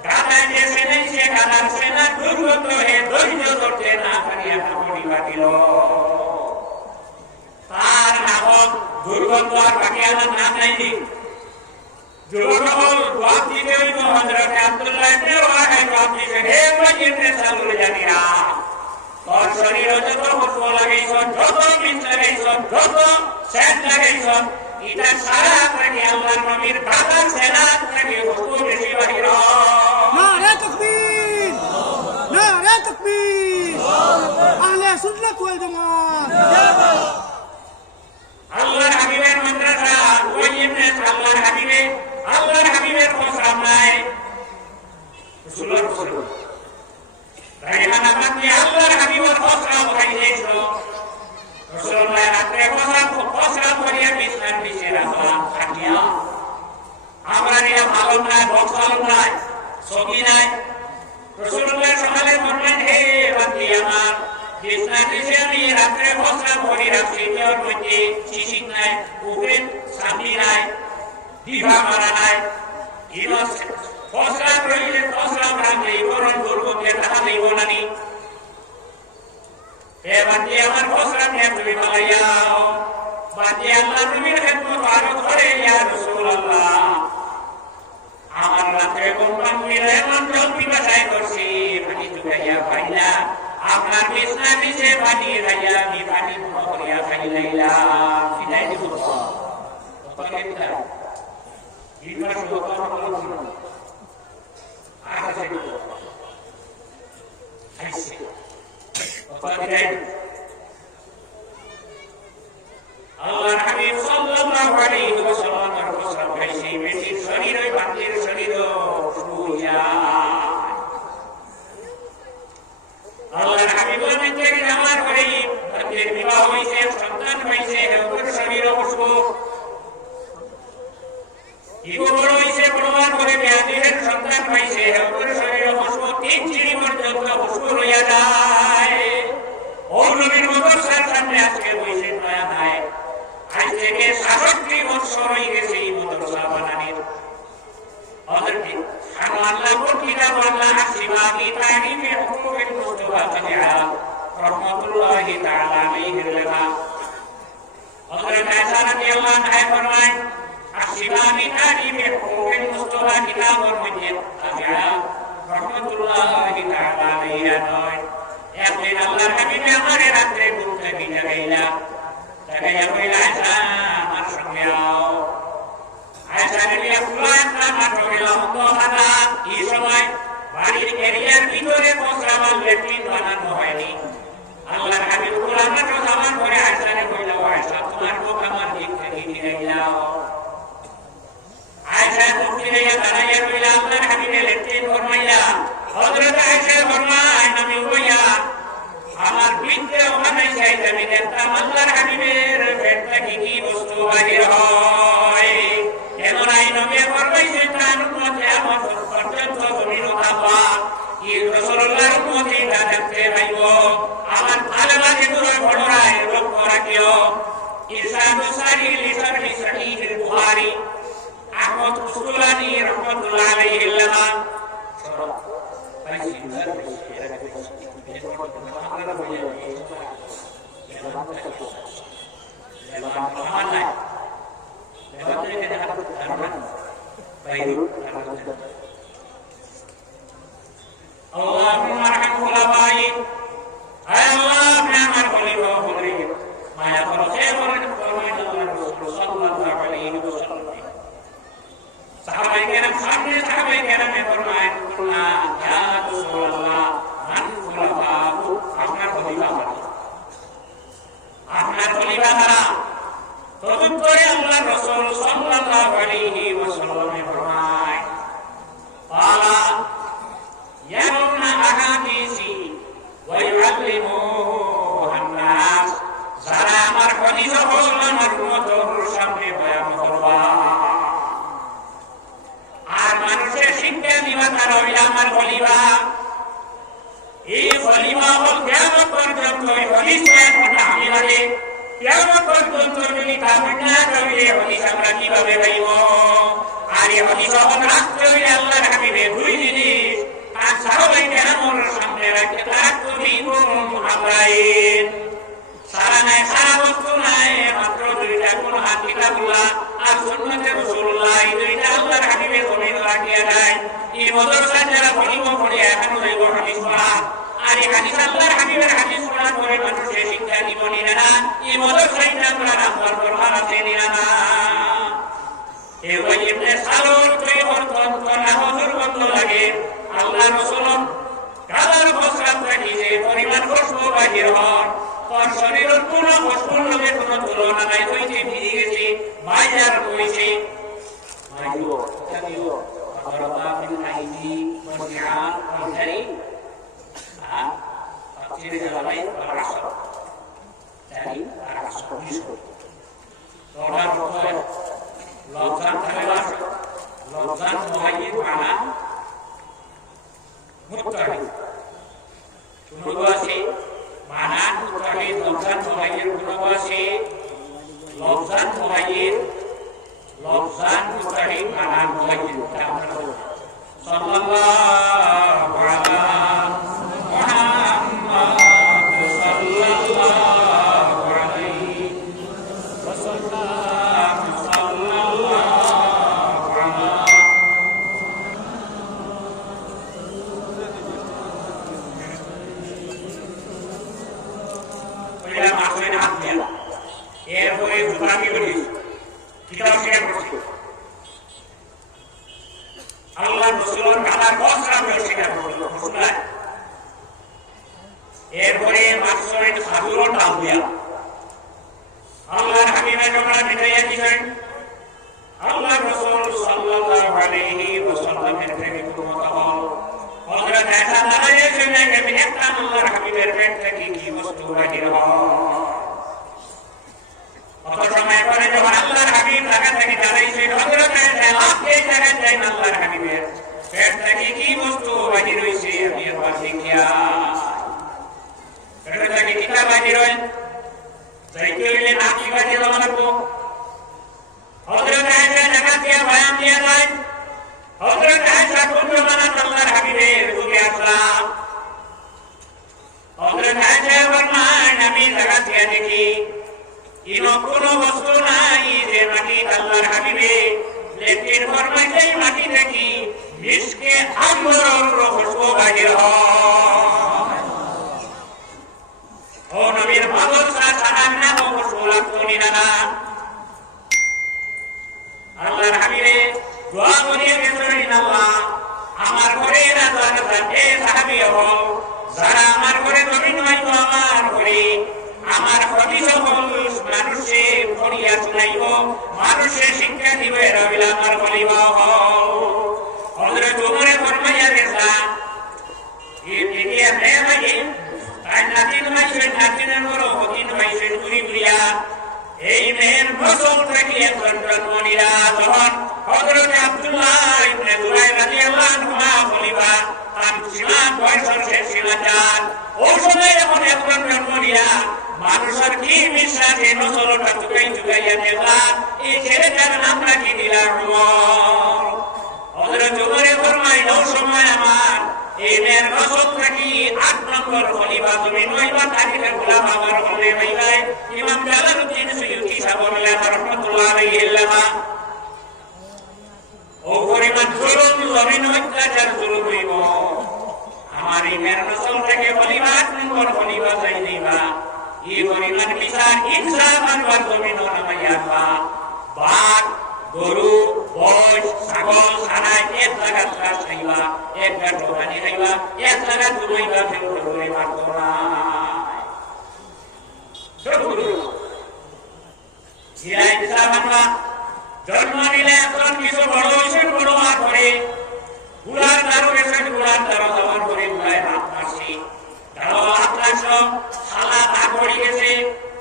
গাদা যে সেনাই সে গাদার সেনা দুর্গত হয়ে ধৈর্য ধরতে না পারিয়া দিবা দিল তার নামক দুর্গত আর বাকি আমার নাম নাইনি যুবকল জবাব দিতে হইব হযরত আব্দুল্লাহ ইবনে রাওয়াহা জবাব দিয়েছে হে উবাই ইবনে সালুল জানিরা তোর শরীরে যত হুকুম লাগাইছ যত বিষ লাগাইছ যত সেট লাগাইছ এটা সারা থেকে আল্লাহর নবীর গাদার সেনা থেকে হুকুম বেশি বাহির নারে তাকবীর নারে তাকবীর আহলে সুন্নাত ওয়াল জামাত আল্লাহর হাবিবের মাদ্রাসা ওই ইবনে আল্লাহর হাবিবের প্রসাব নাই রাসূলুল্লাহ রাইহানা বাকি আল্লাহর হাবিবের প্রসাব হইছিল রাসূলুল্লাহ রাতে প্রসাব করিয়া বিছানার নিচে রাখলাম থাকিয়া আমরা নিয়ে ভালো না বক্সাল নাই সকি নাই রাসূলুল্লাহ সকালে বললেন হে বাকি আমার বিছানার নিচে আমি রাতে প্রসাব করি রাখছি তোর মধ্যে শিশির নাই উপরে শান্তি নাই দিবা মারা নাই ইমাস প্রসাব রইলে প্রসাব রাখলে বরং দুর্গকে টাকা দেব নানি হে বাকি আমার প্রসাব নিয়ে তুমি পালাইয়াও বাকি আল্লাহ তুমি খেদমত আরো ধরে ইয়া রাসূলুল্লাহ আমার রাতে কোম্পান মিলে এমন জল পিপাসায় করছি পানি চুকাইয়া পাইলা আপনার বিছনা নিচে পানি রাইয়া আমি পানি ভরিয়া খাইলাইলাম সিনাই দিব কতকে দিতা বিমার কথা বলছিল আকাশে দিব আইছে কতকে আল্লাহর হাবিব সাল্লাল্লাহু আলাইহি ওয়াসাল্লাম এর প্রসাব হইছে বেশি শরীর ওই বান্দির শরীর শুইয়া আল্লাহর হাবিব থেকে আমার পরে বান্দির বিবাহ হইছে সন্তান হইছে ওর শরীর অসুখ ইগো বড় হইছে বড়বার করে বিয়াদের সন্তান হইছে ওর শরীর অসুখ 3 চিড়ি পর্যন্ত অসুখ হইয়া যায় ও নবীর মাদ্রাসার সামনে আজকে বইছে নয়া নাই আজ থেকে 66 বছর হয়ে গেছে এই মাদ্রাসা বানানোর অদরকে আল্লাহ কিতাব আল্লাহ সিবাবি তারিফে হুকুমের মুস্তাফা তাআলা রাহমাতুল্লাহি তাআলা আলাইহি লেখা হযরত আয়েশা রাদিয়াল্লাহু আনহা ফরমায় সিবাবি তারিফে হুকুমের মুস্তাফা কিতাবের মধ্যে তাআলা রাহমাতুল্লাহি তাআলা আলাইহি নয় একদিন আল্লাহর হাবিব আমার রাতে ঘুম থেকে জাগাইলা জাগাইয়া কইলা আয়েশা আমার সঙ্গে আও আয়েশা রাদিয়াল্লাহু আনহা মাত্র গেলাম তো হানা এই সময় বাড়ির এরিয়ার ভিতরে প্রস্রাব ল্যাট্রিন বানানো হয়নি আল্লাহর হাবিব গোলাম মাত্র সামান করে আয়েশাকে কইলা আয়েশা তোমার মুখ আমার দিক থেকে ফিরে যাও আয়েশা মুখ ফিরে দাঁড়াইয়া কইলা আল্লাহর হাবিবে ল্যাট্রিন ফরমাইয়া হযরত আয়েশা ফরমায় আমি কইয়া আমার বিদ্যে ওখানে চাইতে আমি দেখতাম আল্লাহর হাবিবের পেট থেকে কি বস্তু বাহির হয় এমন আইন নবী ফরমাইছে তার মধ্যে আমার পর্যন্ত জমির উঠাবা কি রাসূলুল্লাহর উম্মত এটা দেখতে পাইব আমার ভালোবাসে তোর বড়রাই লক্ষ্য রাখিও ইরশাদ সারি লিসান সহিহ বুখারী আহমদ উসকুলানি রাহমাতুল্লাহ আলাইহি লেখা اللهم ارحم خلفائي اي الله نعمر خليفه خليفه ما يقول خير فرمان الرسول صلى الله عليه وسلم صحابه کرام سامنے صحابه کرام نے فرمایا قلنا یا رسول اللہ من خلفاء আপনার খলিফা আপনার খলিফা কারা তদুত্তরে আল্লাহর রাসূল সাল্লাল্লাহু আলাইহি ওয়াসাল্লাম ফরমায় قال يرون أحاديثي ويعلموها الناس যারা আমার খলিফা হল আমার উম্মতের সামনে বয়ান করবা আর পর্যন্ত যদি কামড় না করিলে হদিস আমরা কিভাবে পাইব? আর এই হদিস যখন রাখতে হইলে আল্লাহর হাবিবের দুই জিনিস তার সাহাবাই কেরামের সামনে রাখতে তার তুমি আমরাইন সারা নাই, সারা বস্তু নাই, মাত্র দুইটা কোন হাত কিতাবুল্লাহ আর সুন্নতে রাসূলুল্লাহ, এই দুইটা আল্লাহর হাবিবের জমিন রাখিয়া দেয়। এই মাদ্রাসা যারা পড়িব পড়ে এখন হইব হাদিস পড়া, আর এই হাদিস আল্লাহর হাবিবের হাদিস পড়ার পরে মানুষের শিক্ষা দিব নিরা, এই মাদ্রাসায় আমরা নাম্বার পড়ার আছে নিরা না। এ ওই ইবনে সালুল কই বর্তন না হজুর বন্ধ লাগে আল্লাহ রাসূল গালার বসরাত থাকি যে পরিমাণ খুশবু বাহির হন, তোর শরীরের কোনো খুশবুর লগে কোনো তুলনা নাই। হইতে ফিরে গেছি বাইজার কইছি মাইও তাবিও আরাবা মিন আইদি ওয়াসিআ আলহারি তাফসীর জালালাইন আল-আসর তাই আর-আসর তোরার রূপে লজ্জান খালাস লজ্জান মুহাইয়িন মানা মুত্তাহিদ গুণবাসী মানা মুত্তাহিদ লজ্জান মুহাইয়িন গুণবাসী লজ্জান মুহাইয়িন লজ্জান মুত্তাহিদ মানা মুহাইয়িন সাল্লাল্লাহু আলা মুহাম্মাদ সাল্লাল্লাহু আলাইহি ওয়াসাল্লাম সাল্লাল্লাহু আলা ওইরা মাসের হাত দেয়া এরপরে গোলামি করি কিতাব শেয়ার করছি আল্লাহ রাসূলের কালার বসরা শেয়ার করলো মুসলাম। এরপরে মাসের সাধুর নাম দেয়া আল্লাহর হাবিবের আমরা বিদায় দিলেন। আল্লাহ রাসূল সাল্লাল্লাহু আলাইহি ওয়াসাল্লামের প্রেমিক উম্মত হল হযরত আয়েশা দাঁড়িয়ে ছিলেন নবী আকরাম আল্লাহর হাবিবের পেট থেকে কি বস্তু বাহির হয়। কত সময় পরে যখন আল্লাহর হাবিব ঢাকা থেকে দাঁড়াইছেন হযরত আয়েশা লাফে জায়গা যান আল্লাহর হাবিবের পেট থেকে কি বস্তু বাহির হইছে আমি একবার দেখিয়া পেট থেকে কিতাব বাহির হয় যাইতে হইলে নাকি বাজিয়ে দেওয়া লাগবো। হযরত আয়েশা ঢাকা দিয়া বয়ান দিয়া যায় হযরত আয়েশা কোন জামানাত আল্লাহর হাবিবের যুগে আসলাম। হযরত আয়েশা ফরমান আমি ঢাকা দিয়া দেখি ইনো কোনো বস্তু নাই যে মাটি আল্লাহর হাবিবে লেকিন ফরমাইছে মাটি থেকে মিশকে আম্বরের খুশবু বাহির হয়। ও নবীর মাদ্রাসা সানার নাম খুশবু লাগতো না। আল্লাহর হাবিবে দোয়া করিয়ে গেছেন আল্লাহ আমার ঘরে রাজা এ সাহাবী হও যারা আমার ঘরে জমিন হইব আমার ঘরে আমার হাদিস হল মানুষে পড়িয়া শুনাইব মানুষে শিক্ষা দিবে রবিল আমার বলিবা হও। হযরত ওমরে ফরমাইয়া গেছেন এই দুনিয়া হে ভাই তাই নাতিন মাইছেন নাতিনের বড় হদিন মাইছেন চুরি বুড়িয়া এই মেয়ের ফসল থেকে একজন জন্মনিরা যখন হযরত আব্দুল্লাহ ইবনে জুবাইর রাদিয়াল্লাহু আনহু বলিবা তার সীমা বয়সের শেষ সীমা যান ও সময় যখন একজন জন্মনিরা মানুষের কি বিশ্বাসে নজরটা চুকাইয়া দিলাম এই ছেলেটার নাম রাখি দিলাম ওমর। হযরত ওমরে ফরমাইল ও সময় আমার এই মেয়ের ফসল থেকে ৮ নম্বর খলিফা তুমি নইবা তারিখে গোলাম আমার হলে ভাই ইমাম জালালউদ্দিন সুয়ুতি সাহেব রাহমাতুল্লাহ আলাইহি আল্লামা ও পরিমাণ জুলুম জমিন অত্যাচার জুলুম হইব আমার এই মেয়ের ফসল থেকে খলিফা ৮ নম্বর খলিফা চাই দিবা এই পরিমাণ বিচার ইনসাফ আনবার জমিন নামাইয়া বাঘ গরু বয়স ছাগল সানাই এক জায়গা ঘাস খাইবা এক গাঁট পানি খাইবা এক জায়গা ঘুমাইবা ফেরত করে পারতো না। জন্ম নিলে এখন কিছু বড় হয়েছে বড় হাত ধরে গুড়ার দ্বারো গেছেন গুড়ার দ্বারো যাওয়ার পরে গুড়ায় হাত মারছি দ্বারো হাত লাগলো সালা তাক পড়ে গেছে।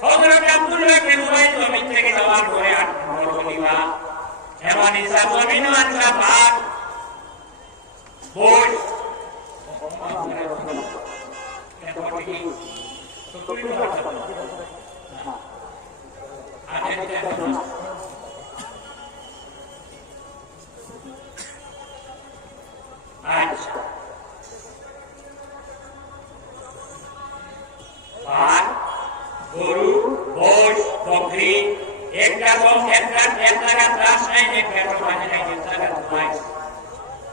হযরত আব্দুল্লাহ বিন জুবাইর জমিন থেকে যাওয়ার পরে ৮ নম্বর খলিফা এমন ইসা জমিন আনসা ভাগ বই আচ্ছা আর গরু মোষ বকরি একটা জায়গা ত্রাস নাই পেট্রোল পানি নাই জায়গা তোমায়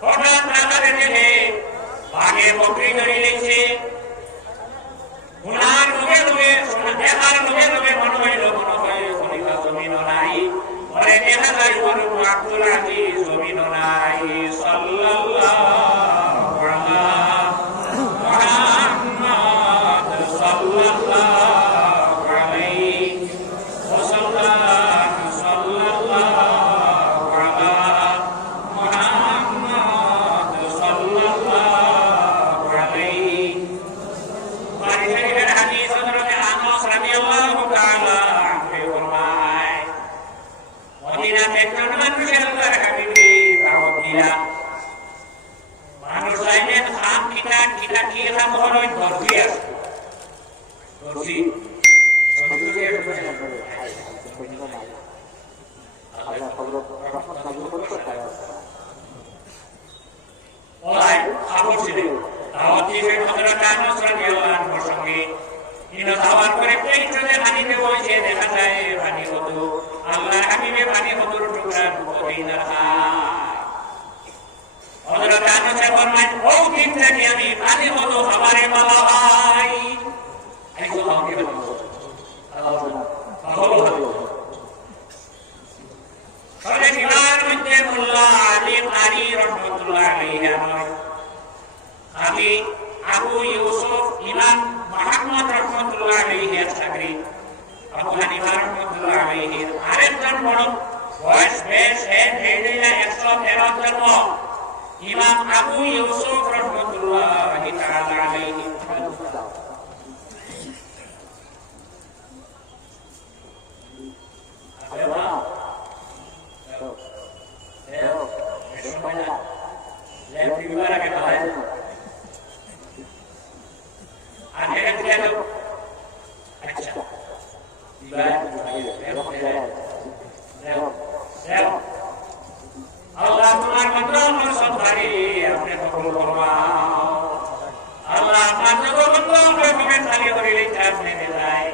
হঠাৎ রাখারে দেখে বাঘে বকরি ধরে লেগেছে ওনার লোকে লোকে দেখার লোকে লোকে মনে হইল খলিফা জমিনও নাই পরে দেখা যায় বড় আব্দুল আজিজ জমিনও নাই সাল্লাল্লাহু আলা মুহাম্মদ সাল্লাল্লাহু আলাইহি ওয়াসাল্লাম সাল্লাল্লাহু আলা মুহাম্মদ সাল্লাল্লাহু আলাইহি শরীফের হাদিস হযরত আনাস রাদিয়াল্লাহু তাআলা আনহু ফরমায় মদিনাতে একজন মানুষের আল্লাহর হাবিবি দাওয়াত দিলেন মানুষ চাইলেন খাম কিটা কি খাম হলো দর্জি আছে দর্জি ওলাই খাবো ছিল দাওয়াত দিয়েছেন হযরত আনাস রাদিয়াল্লাহু আনহুর সঙ্গে তিনি দাওয়াত করে পেটে পানিতে বসে দেখা যায় পানি কত আল্লাহর হাবিবে পানি কত টুকরা কইনা হযরত আনাস ফরমায় ও দিন থেকে আমি পানি কত আমারে বলা ভাই এই তো আমাকে তাহলে ইমাম মধ্যে মোল্লা আলিম আলী রাহমাতুল্লাহ আলাইহি আমি আবু ইউসুফ ইমাম মুহাম্মদ রাহমাতুল্লাহ আলাইহি আস-সাকরি আবু হানিফা রাহমাতুল্লাহ আলাইহি আরেকজন বড় বয়স বেশ হেডিনা 113 জন্ম ইমাম আবু ইউসুফ রাহমাতুল্লাহ তাআলা আলাইহি আল্লাহ তোমার মন্ত্র সন্ধানী আপনি কবুল ফরমাও আল্লাহ আপনার জগবন্ধ কমেন্ট খালি করে লিখে আপনি দিলাই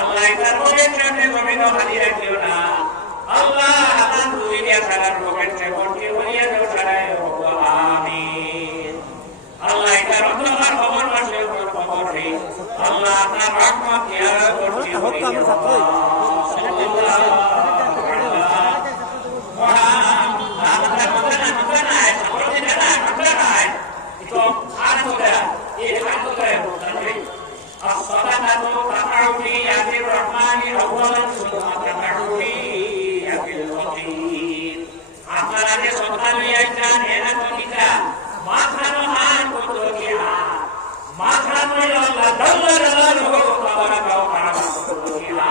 আল্লাহ তার কমেন্ট আপনি কমেন্ট খালি রাখিও না আল্লাহ আমার দুনিয়া সারার কমেন্ট ভর্তি করিয়া দাও সারায় আমিন আল্লাহ তার অন্ধকার খবর মাসে খবর নেই আল্লাহ আপনার রহমত দিয়া ভর্তি করিয়া দাও আপনারা যে সন্তান লইয়া যান এরা তো কিতা মাথানো হাত করতে গিয়া মাথানো আল্লাহ দাল্লাহ খাবার দাও খারাপ করতে গিয়া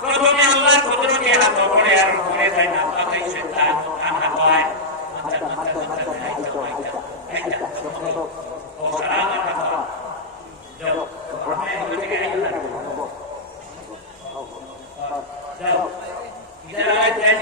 প্রথমে আল্লাহ কুদরতে হাত করে আর করে যায় না তাই শয়তান আনা হয় ও সালাম আলাইকুম যাও আপনি ওদিকে আইন যাও ইদারা যাই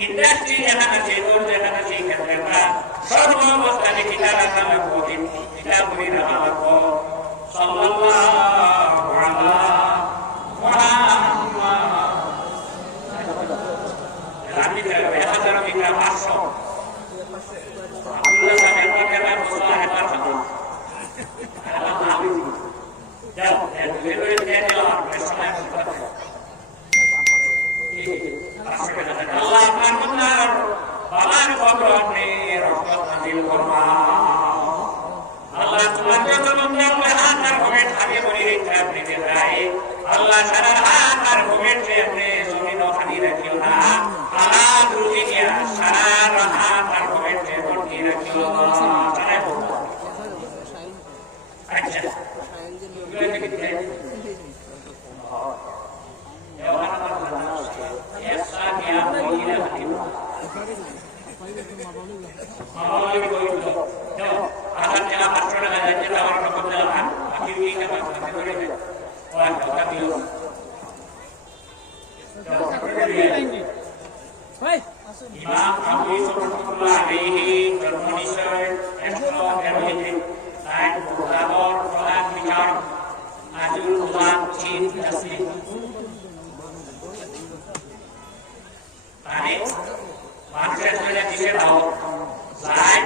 ইন্ডাস্ট্রি যেখানে আছে দোর যেখানে আছে ক্ষেত্রটা সর্বাবস্থানে কিতাব রাখা লাগবো কিতাব বই রাখা লাগবো সাল্লাল্লাহু আলা আমি যাবে হাজার মিটার 500 আল্লাহ সাহেব কেমন মুসাহে পারবে যাও বেরোয় দিয়ে দাও সময় আল্লাহ আপনার মুন্নার বাবার কবর আপনি রহমত নাযিল ফরমাও আল্লাহ তোমার যত মুন্নার হাত আর কমেন্ট আগে বলি আপনি দেখাই আল্লাহ সারা হাত আর কমেন্ট আপনি জমিন খালি রাখিও না আল্লাহ রুজি দিয়া সারা হাত আর কমেন্ট ভর্তি রাখিও আচ্ছা ইমাম আবু ইউসুফ রাহমাতুল্লাহ আলাইহি জন্ম নিশ্চয় 113 তাই বরাবর প্রধান বিচারক আজুল উলাম চিন তাসলিম মানে মানুষের জন্য দিশে দাও যাই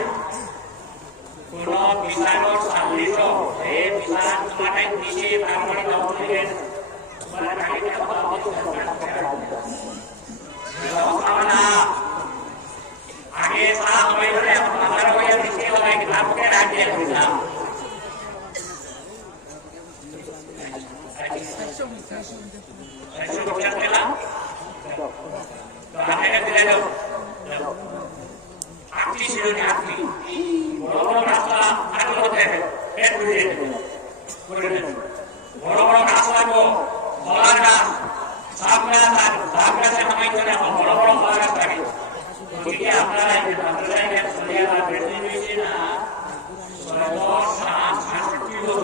কোন বিচারক সামলিত এই বিচার তোমাটাই দিশে তারপরে দাও দিলেন তোমার কাহিনী কথা আগে সাপ হয়ে আমার হয়ে দিশে হয়ে গ্রামকে রাখিয়ে দিলাম Saya sudah bilang, akhirnya tidak ada. Aktif sudah aktif. Orang rasa ada hotel, bed orang rasa ko, orang ras, sabda sampai itu dah orang orang tadi. Jadi apa lagi? Apa yang saya lihat di sini, semua sangat kilo.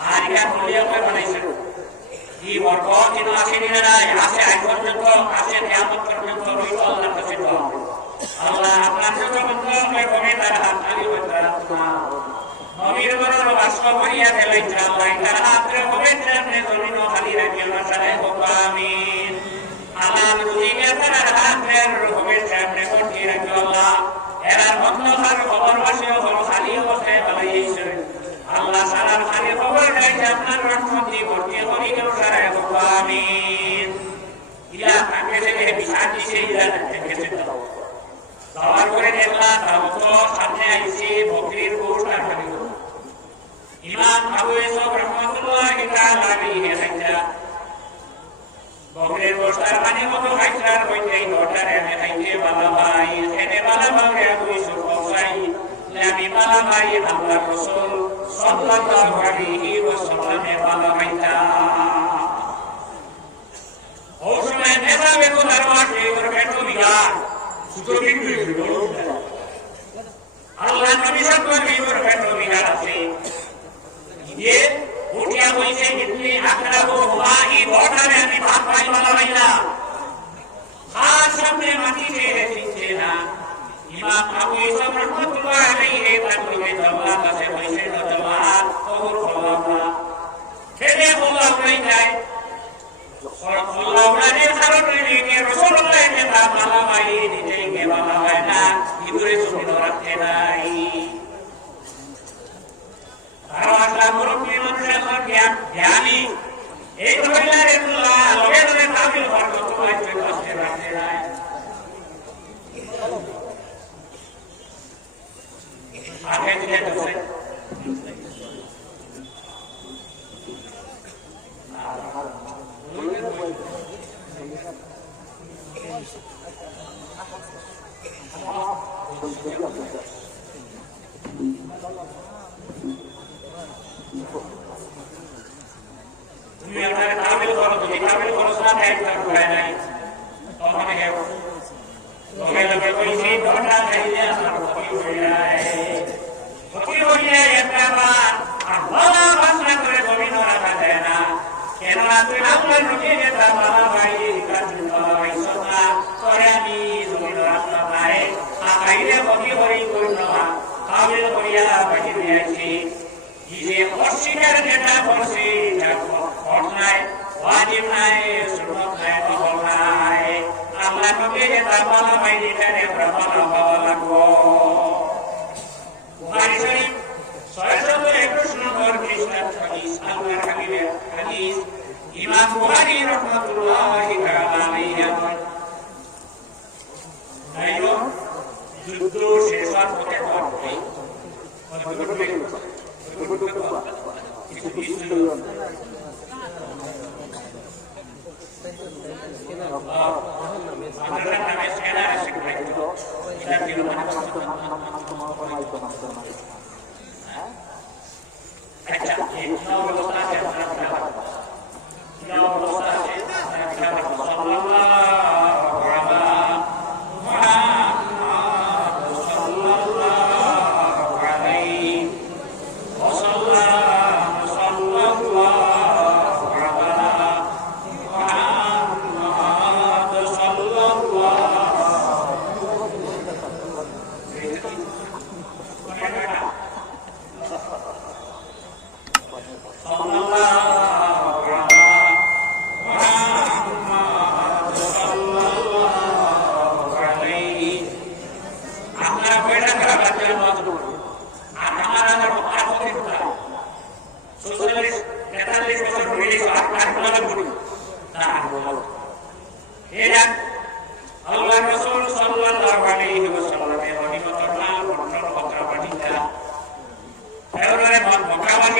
Harga mulia apa banaisan? Di warga itu asal ini ada, asal ikut contoh, asal diambil contoh, itu Allah kasih. Allah akan contoh, mereka komentar hati komentar. Nabi Muhammad Rasulullah dia telah cerita, antara komentar mereka ini hari raya masalah kokamin. Allah menunjukkan pada antara komentar mereka kira Allah. Erat waktu hari kabar masih orang hari masih balai. Allah salam hari kabar dari zaman rahmat di bukti hari kalau saya kokamin. Ia kami sendiri bisa disediakan kita tahu. Tawar kore Allah tahu sampai isi bukti urusan hari. Imam Abu Yusuf rahmatullahi ta'ala alaihi saja. Bukti urusan hari itu hajar bukti order yang hajar balabai. Ini balabai Abu Yusuf Osai. Nabi balabai Allah Rasul sallallahu alaihi wasallam balabai ta. Osman ऐसा वे को दरबार के ऊपर बैठो बिगाड़. सुतो बिगड़ गयो. Allah Nabi सब को ऊपर बैठो बिगाड़ से. ये उठिया कोई से कितनी अकड़ा को हुआ ही बोटा में अपनी बात भाई वाला महिला हाँ सबने मती से है सिंचे ना इमाम अबू यूसुफ रहमतुल्लाह अलैहि तक में जवाब का से कोई से तो जवाब और खुलासा खेले खुला नहीं जाए और खुला ने सारों ने के रसूलुल्लाह ने कहा माला भाई नीचे वाला है ना इधर सुन रखते नहीं Arwahlah murupi manusia berdiam, diami. Itu benar itulah. Logat oleh tampil warga tua itu pasti rakyat. Akhir tidak selesai. তুমি আপনার তামিল করো তুমি তামিল করো সাথে একবার করে নাই তখন কেউ লোকে লোকে কইছি দোটা খাইলে আমার ক্ষতি হয়ে যায় ক্ষতি হয়ে যায় একটা বার আল্লাহ বাসনা করে জমিন রাখা যায় না কেননা তুই আপনার রুটি যেটা বাবা ভাই কাছে বাবা ভাই সন্না করে আমি জমিন রাখলাম নাই আইলে ক্ষতি হয়ে করল না তামিল করিয়া বাকি দিয়েছি যে অস্বীকার যেটা করছি ঘটনায় ওয়াজিব নাই সুন্নত নাই নফল নাই আল্লাহ নবী যেটা বলা বাইরে এখানে আমরা বলা হওয়া লাগবো বুখারী শরীফ 621 নম্বর পৃষ্ঠার হাদিস আল্লাহর হাবিবের হাদিস ইমাম বুখারী রাহমাতুল্লাহি তাআলা আলাইহি তাইও যুদ্ধ শেষ হওয়ার পথে পড়ে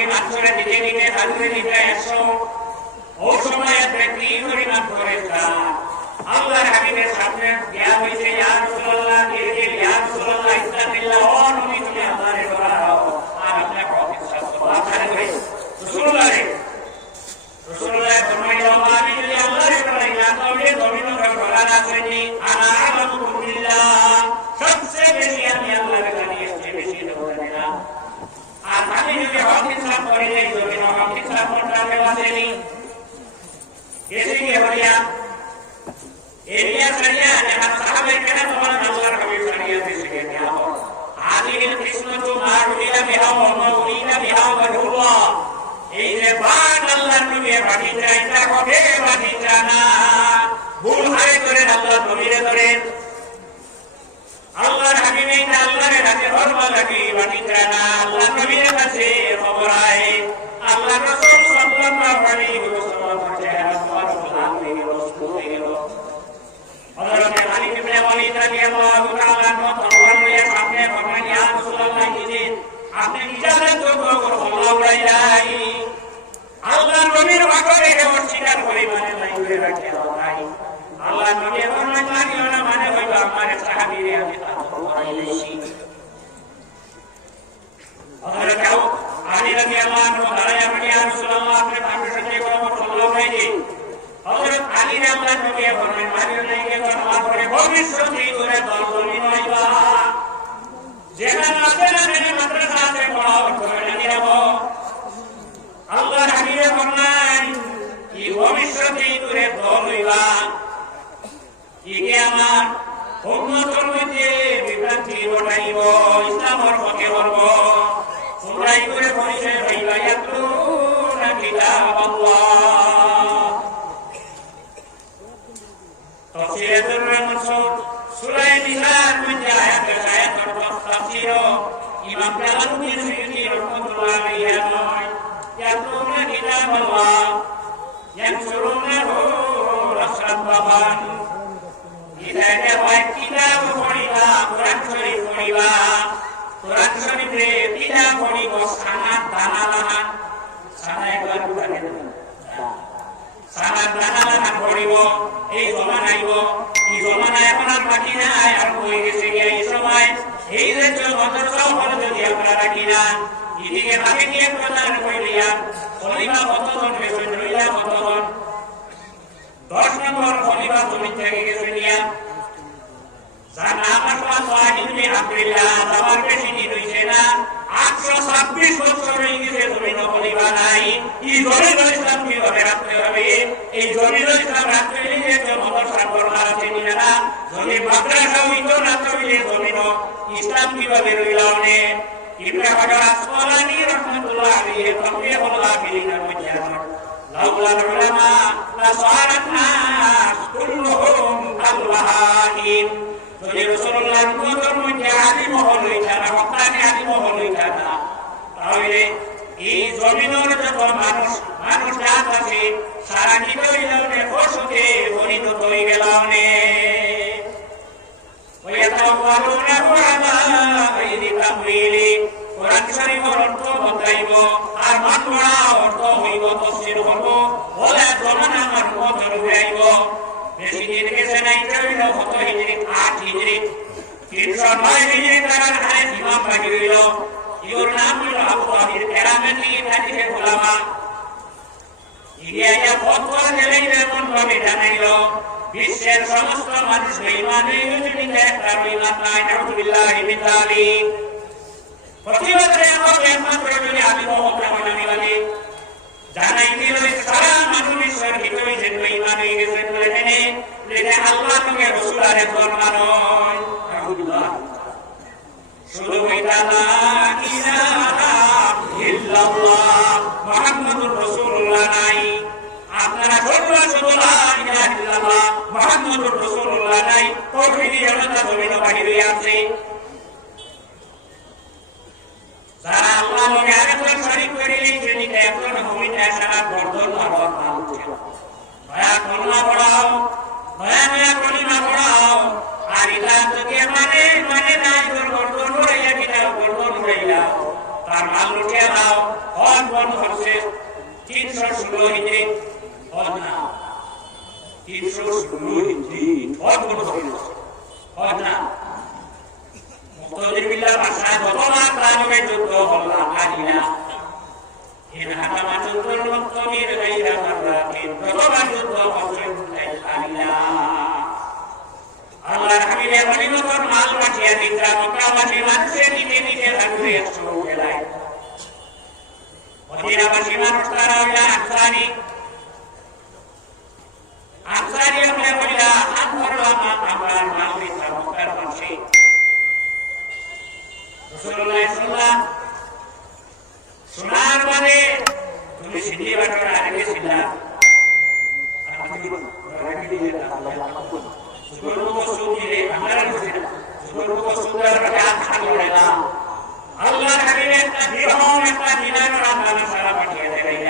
আমাকে মাফ করে দিতে দিতে হাজুরে দিতে 100 ও সময় ব্যক্তি পরিমাণ করে আল্লাহর হাবিবের সামনে দেয়া হয়েছে ইয়া রাসূলুল্লাহ ইয়া রাসূলুল্লাহ ইসলামিল্লাহ ও নবী তুমি আল্লাহরে ডরাও আর আপনার প্রফেট সাল্লাল্লাহু আলাইহি ওয়াসাল্লাম রাসূলুল্লাহ ফরমাইলেন আমি যদি আল্লাহরে ডরাই না তাহলে জমিনের ডরার আসেনি আনা আলামুকুম বিল্লাহ সবচেয়ে বেশি আমি আল্লাহকে জানি এর বেশি ডরাই না আর আমি যদি হক ইনসাফ করি এই জমিন হক ইনসাফ করতে আসেনি এসে কি হলিয়া এরিয়া সারিয়া যারা সাহাবে কেরাম বলেন আল্লাহর হাবিব সারিয়া দেশে গিয়া আদিল কৃষ্ণতু মারুলিয়া বিহা ওয়া মাউলিয়া বিহা ওয়াজহুল্লাহ এই যে বান আল্লাহর নবী বাকি যায় তা কবে বাকি জানা ভুল হয় করে আল্লাহর নবীরে ধরেন আল্লাহর হাবিব এই আল্লাহর হাতে ধর্ম লাগি বাকি জানা আল্লাহর নবীর কাছে খবর আয় আল্লাহ রাসূল সাল্লাল্লাহু আলাইহি ওয়াসাল্লাম চেহারা মুবারক লাগি রাসূল হযরত আলী ইবনে ওয়ালিদ রাদিয়াল্লাহু তাআলা নতওয়ালিয়া সামনে ফরমান ইয়া রাসূলুল্লাহ ইজিন আপনি ইজাজত করুন আল্লাহ রাইলাই আল্লাহর নবীর বাকরে অস্বীকার করে মানে নাই করে রাখে আল্লাহর নবী ফরমান মানিও না মানে হইলো আমার সাহাবীরে আমি করাইছি হযরত আলী রাদিয়াল্লাহু তাআলা ইয়া রাসূলুল্লাহ আপনি পারমিশন দিয়ে কথা বললাম নাকি হযরত আলী রাদিয়াল্লাহু নবী ফরমান মানিও না ভবিষ্যতে করে দলবলি নইবা যেখানে আছে না সেখানে মাদ্রাসা আছে পড়াও করে নিব আল্লাহর হাবিবে ফরমান কি ভবিষ্যতে করে দল হইবা কি আমার উম্মতের মধ্যে বিভ্রান্তি ঘটাইব ইসলামের পক্ষে বলব তোমরাই করে পরিচয় হইবা ইয়াতলুনা কিতাব আল্লাহ তফসিরুল মানসুর সূরা নিসার মধ্যে আয়াতের তাফসীর ইমাম জালালউদ্দিন সুয়ুতী রাহমাতুল্লাহ আলাইহি নয় ইয়াতলুনা কিতাবাল্লাহ ইয়ানসুরুনাহু রাসাবাবান ইদাকে হয় কিতাব পড়িবা কোরআন শরীফ পড়িবা কোরআন শরীফে বিদা পড়িব সানাত দানালাহান সানায় কোরআন পড়ে সানাত দানালাহান পড়িব এই জমানাইব এই জমানা এখন আর বাকি নাই আর হয়ে গেছে এই সময় এই যে মাদ্রাসাও হল যদি আমরা রাখি না এদিকে বাকি নিয়ে প্রচার করিয়া খলিফা কতজন গেছেন রইলা কতজন 10 নম্বর খলিফা জমি থেকে গেছে নিয়া যার নাম আসলাম ওয়াহিদুল আব্দুল্লাহ আমার বেশি দিন হইছে না 826 বছর হয়ে গেছে জমিন খলিফা নাই এই জমিন ইসলাম কিভাবে রাখতে হবে এই জমিন ইসলাম রাখতে হলে যে মাদ্রাসা করবার আছে না যদি মাদ্রাসা হইতো না তবে জমিন ইসলাম কিভাবে রইল নে ইবনে হাজার আসকালানী রাহমাতুল্লাহ আলাইহি তাকবীরুল্লাহ ফিলিনার মধ্যে লাউলা উলামা লা সারাত নাস কুল্লুহুম আল্লাহিন যদি রাসূলুল্লাহর উম্মতের মধ্যে আলিম হইতা না হকানি আলিম হইতা না তাহলে এই জমিনের যত মানুষ জাত আছে সারা নিতে হইলে বসতে পরিণত হয়ে গেলামনে ওয়ায়াতাওয়ালুনাহু আলা গায়রি তামওয়িলি কোরআন শরীফের অর্থ বদলাইব আর মানবরা অর্থ হইব তাফসীর হইব ওলা জমানা মানব ধরইব বেশি দিন গেছে নাই হইল কত হিজরি 8 হিজরি 309 হিজরি তার হারে ইমাম বাকি রইল ইওর নাম হইল আবু তাহির কেরামতি তারিখে উলামা ইয়া ফতোয়া দিলেন এমন ভাবে জানাইল বিশ্বের সমস্ত মানুষ ঈমান হইতে একটা ঈমান নাই নাউযুবিল্লাহি মিন যালিক প্রতিবাদে আমাদের একমাত্র যদি আমি মহব্বত লাগে জানাই দিল সারা মানুষ ঈশ্বর ভিতরে যে ঈমান হয়ে গেছে বলে জেনে যে আল্লাহ নবী রাসূল আরে ফরমান নাউযুবিল্লাহ শুধু এটা লা ইলাহা ইল্লাল্লাহ মুহাম্মাদুর রাসূলুল্লাহ নাই আপনারা বলবেন শুধু লা ইলাহা ইল্লাল্লাহ মুহাম্মাদুর রাসূলুল্লাহ নাই তাওহীদ জনতা জমিন বাহিরে আছে যারা আল্লাহ নবী আরেকজন শরীক করে যিনি একজন ভূমিতে সারা বর্ধন আবার নামছে দয়া করুণা পড়াও দয়া করুণা পড়াও আর এটা তোকে মানে নাই তোর বর্ধন হইয়া কিনা বর্ধন হইয়া তার মাল লুটিয়ে দাও আগমন হচ্ছে 316 হিজরি না 316 হিজরি আগমন হচ্ছে না মুক্তাদির বিল্লাহ ভাষায় যতবার তালবে যুদ্ধ হল আলিনা ইন হাকামা যুদ্ধুল মুক্তাদির গায়রা মাররাতিন যতবার যুদ্ধ হচ্ছে আলিনা আল্লাহর হাবিবের গনিমতের মাল পাঠিয়ে দিতা মক্কাবাসী মানুষের দিকে দিকে থাকবে শুরু গেলাই মদিনাবাসী মানুষ তারা হইলা আনসারি আমরা হইলা হাত ধরলাম আমার মাল দিতা মক্কার মানুষে রাসূলুল্লাহ সাল্লাল্লাহু সোনার মানে তুমি সিদ্ধি বাটরা রেখেছিলা আল্লাহর হাবিবের একটা বিরহম একটা দিনের রান্না সারা পাঠিয়ে দেবেন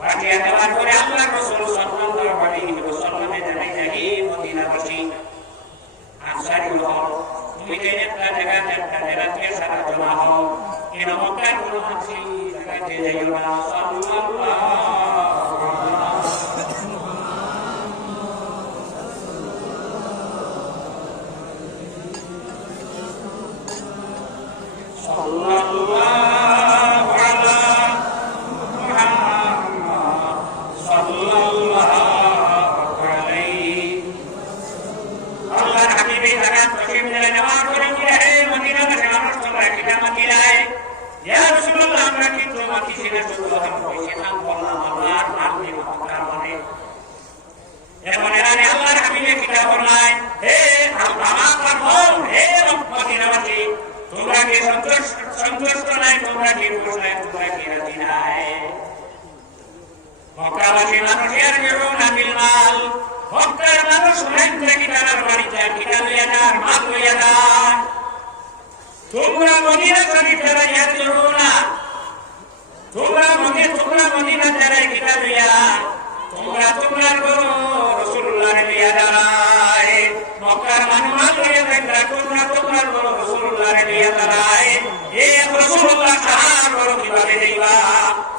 পাঠিয়ে দেওয়ার পরে আল্লাহর রাসূল সাল্লাল্লাহু আলাইহি ওয়াসাল্লামে জানাইলেন হে মদিনাবাসী আনসারী হও তুমি যে একটা জায়গাতে সারা জমা হও কেন মক্কার কোনো মানুষই জায়গাতে যাইও না সন্তুষ্ট নাই তোমরা কি বসে তোমরা কি রাজি নাই মক্কাবাসী মানুষের জীবন আমিল মাল মক্কার মানুষ রাইতে কিনার বাড়িতে কিনা লইয়া যান মাল লইয়া যান তোমরা মদিনা শরীফে রাইয়া যাও না তোমরা মদিনা যারা কিনা লইয়া তোমরা গরু রাসূলুল্লাহর লইয়া যায় মক্কার মানুষ মাল লইয়া যায় তোমরা গরু রাসূলুল্লাহর লইয়া যায় রাসূলুল্লাহ সাহার বড় কিভাবে দেইবা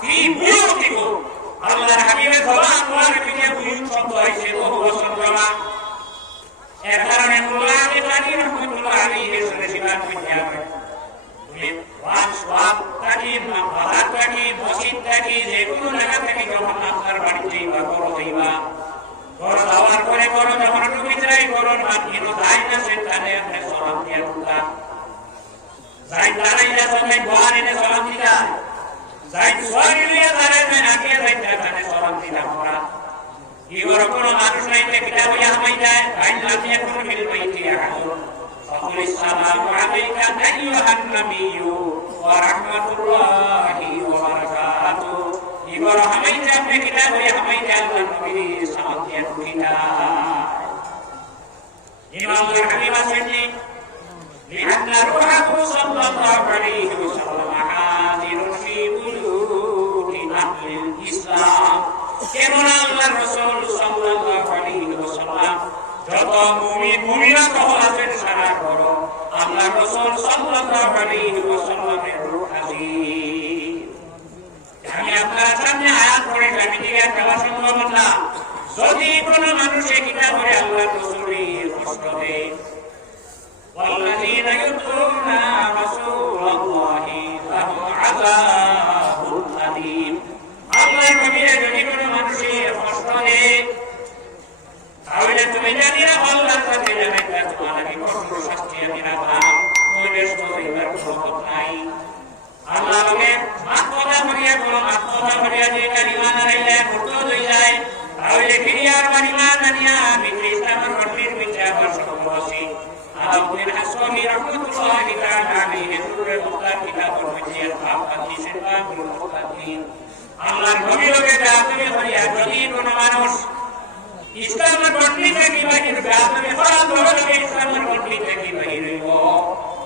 কি বুঝিব আল্লাহর হাবিবের ধরা কোরআন থেকে বুঝ শব্দ হইছে বহু বছর জমা এর কারণে মুল্লা আলী কারি রহমাতুল্লাহ আলাইহি সুবহান বিদ্যাপীঠ তুমি ওয়াজ তাকি বাহাত তাকি মসজিদ তাকি যে কোনো জায়গা থেকে যখন আপনার বাড়িতে বা করো হইবা করো যাওয়ার পরে করো যখন টুকিতরাই করো না কিন্তু তাই না সেখানে আপনি সালাম দিয়ে ঢুকা যাই দাঁড়াইয়া সবাই বহারিনে সালাম দিতা যাই সোয়ারি লিয়া দাঁড়াইবেন আগে যাইতে তাহলে সালাম দিতা আমরা ইওর কোনো মানুষ নাইতে কিতাব ইয়া হামাই যায় ভাই লামি এখন মিল বাইতি আহাদুন ফাকুল আসসালামু আলাইকা আইয়ুহান নাবিয়্যু ওয়া রাহমাতুল্লাহি ওয়া বারাকাতুহু ইওর হামাই যায় কিতাব ইয়া হামাই যায় আল্লাহ নবী সালাম দিয়া ঢুকিতা ইমাম হাবিব আসেননি لأن روحه صلى الله عليه وسلم حاضر في بيوت أهل الإسلام كما الله الرسول صلى الله عليه وسلم যত মুমিনা কহলাছেন সারা করো আল্লাহর রাসূল সাল্লাল্লাহু আলাইহি ওয়াসাল্লামের রূহ হাজির আমি আপনার সামনে আয়াত পড়ে আমি দিকে দেওয়া সম্ভব না যদি কোনো মানুষ এই কিতাবে আল্লাহর রাসূলের কষ্ট দেয় والذين يؤذون رسول الله لهم عذاب أليم আল্লাহর নবীর যদি কোনো মানুষের কষ্ট দেয় তাহলে তুমি জানি না আল্লাহর কাছে যাবে তোমার আমি কষ্ট শাস্তি আমি রাখলাম ওই ব্যস্ত হইবার কোনো নাই আল্লাহকে মাত্রা ভরিয়া কোনো মাত্রা ভরিয়া যে কালিমা নাইলে মুক্ত হয়ে যায় তাহলে ফিরিয়ার কালিমা জানিয়া আমি ইসলামের মন্দির বিচার বসে আলাউদ্দিন হাসমি রাহমাতুল্লাহ তাআলা আলাইহি সূরা মুক্তার কিতাবের মধ্যে আপনি সেবাগুলো মুক্তাদিন আল্লাহর নবী লোকে আপনি হইয়া যদি কোনো মানুষ ইসলামের মন্দির থেকে বাইরে আপনি ফরাজ হলে ইসলামের মন্দির থেকে বাইরে হইব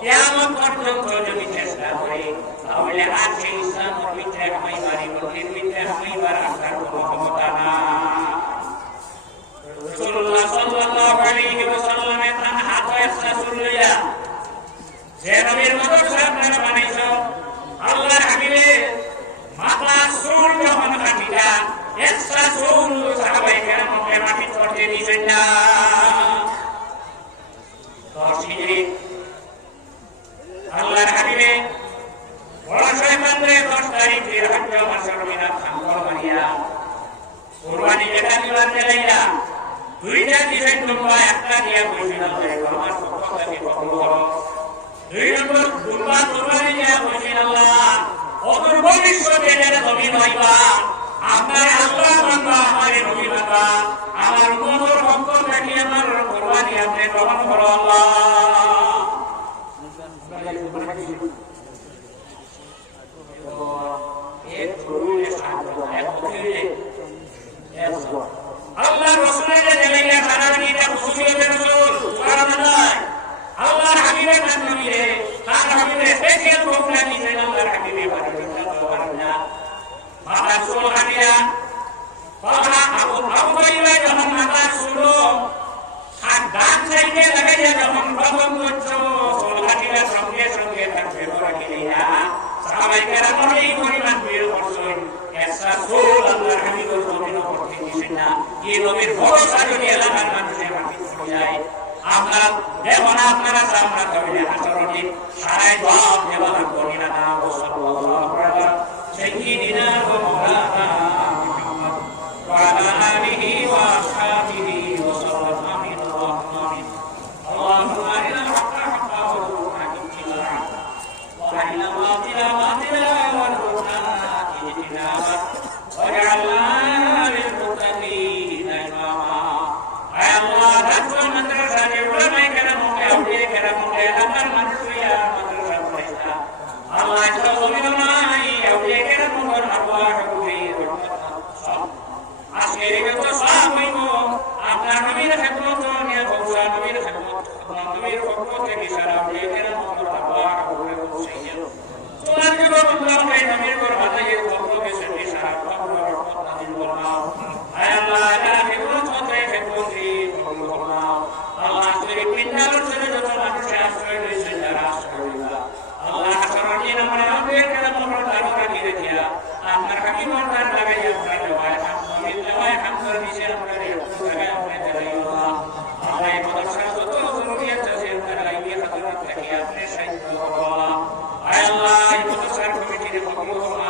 কিয়ামত পর্যন্ত যদি চেষ্টা করে তাহলে আর সেই ইসলামের ভিতরে হইবারই মন্দির ভিতরে হইবার আশা কোনো ক্ষমতা না রাসূলুল্লাহ সাল্লাল্লাহু আলাইহি ওয়াসাল্লামের হাতে রাসূলুল্লাহ যে নবীর মাদ্রাসা আপনারা বানাইছো আল্লাহর হাবিবের মাথা দুইটা দিবেন তোমরা একটা দিয়া বসিন আল্লাহ আমার পক্ষ থেকে কবুল করো। দুই নম্বর তোমরা কোরবানি দিয়া বসিন আল্লাহ অদূর ভবিষ্যতে যেন জমিন হইবা আপনার আল্লাহ মানবা আমার নবী মানবা আমার উম্মতের পক্ষ থেকে আমার কোরবানি আপনি গ্রহণ করো আল্লাহ। আল্লাহ রাসূলের জামিলে সারানি এটা খুশিতে রাসূল সুবহানাল্লাহ আল্লাহর হাবিবের নামে তার হাবিবের স্পেশাল প্রোগ্রাম দিলেন আল্লাহর হাবিবে বাড়িতে সুবহানাল্লাহ বাবা সুবহানিয়া বাবা আবু বাইবা যখন মাথা শুলো হাত ডান সাইডে লাগাইয়া যখন প্রথম করছো সুবহানিয়া সঙ্গে সঙ্গে থাকবে বরাকিয়া সাহাবায়ে কেরাম এই পরিমাণ বের করছেন রাসূল আল্লাহর হাবিবের জমিন করতে দিছেন না এই নবীর ভরসা যদি এলাকার মানুষের হাবিব হয়ে যায় আমরা যেমন আপনারা সামনে করবেন আচরণে সারাই জবাব দেওয়া করি না সাল্লাল্লাহু আলাইহি সাইয়্যিদিনা ওয়া মাওলানা মুহাম্মদ ওয়া আলা আলিহি ওয়া আসহাবিহি ওয়া সাল্লাম আমিন আল্লাহুম্মা আরিনা হাক্কা হাক্কা ওয়া ইত্তিবা'a ওয়া আরিনা বাতিলা বাতিলা ওয়া ইত্তিনাবা ওয়াজআলনা লিল মুত্তাকিনা ইমামা। আয় আল্লাহ রাসূল মাদ্রাসা যে উলামায়ে কেরাম আউলিয়া কেরাম এলাকার মানুষরা মাদ্রাসা পড়াইতা আল্লাহ জমিন নাই আউলিয়া কেরাম আল্লাহ হুজুর সব আজকের যত সব হইব আপনার নবীর খেদমত নিয়ে বলছা নবীর খেদমত নবীর পক্ষ থেকে সারা আউলিয়া কেরাম আল্লাহ হুজুর সাইয়্যিদ তোমার যে আল্লাহ নবীর পর বাতায়ে পক্ষ থেকে সারা পক্ষ নাজিল করনা। আয় আল্লাহ যারা খেদমত করতে খেদমত করনা আল্লাহ শরীফ বিন্দালর ছেড়ে যত মানুষের আশ্রয় রয়েছে যারা আশ্রয় দিলা আল্লাহ শরণী নামে আউলিয়া কেরাম আল্লাহ তাআলা দিয়ে দিয়া আপনার হাকিম তার লাগাই আপনার দেওয়ায় হামদুলিল্লাহ দেওয়ায় হামদুর নিচে আপনার জায়গায় আপনি দেওয়াই আল্লাহ আল্লাহ এই মাদ্রাসা যত জরুরিয়াত আছে আপনার লাইয়ে হযরত থেকে আপনি সাহায্য করো আল্লাহ। আয় আল্লাহ এই মাদ্রাসার কমিটির পক্ষ থেকে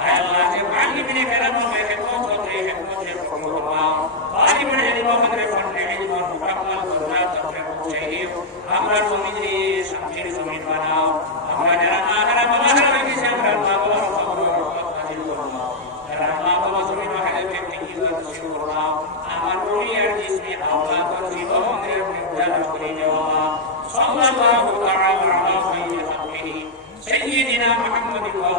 আয় আল্লাহ যে আলিমিনে কেরাম হবে খেদমত করতে খেদমতের পক্ষ থেকে আলিমিনে ইমামদের ফন্ডে ইলম মুকাম্মাল করনা তফে পৌঁছাইও আমরা জমিনে শান্তির জমিন বানাও আমরা যারা মা যারা বাবা যারা গেছে আমরা মা বাবার খবর নাজিল করো যারা মা বাবা জমিন হায়াতে থেকে নসিব করো আমার দুনিয়ার জিসমি আল্লাহ তো জীবনের উদ্ধার করে দেওয়া সাল্লাল্লাহু তাআলা আলা খাইরি খালকিহি সাইয়্যিদিনা মুহাম্মাদিন ওয়া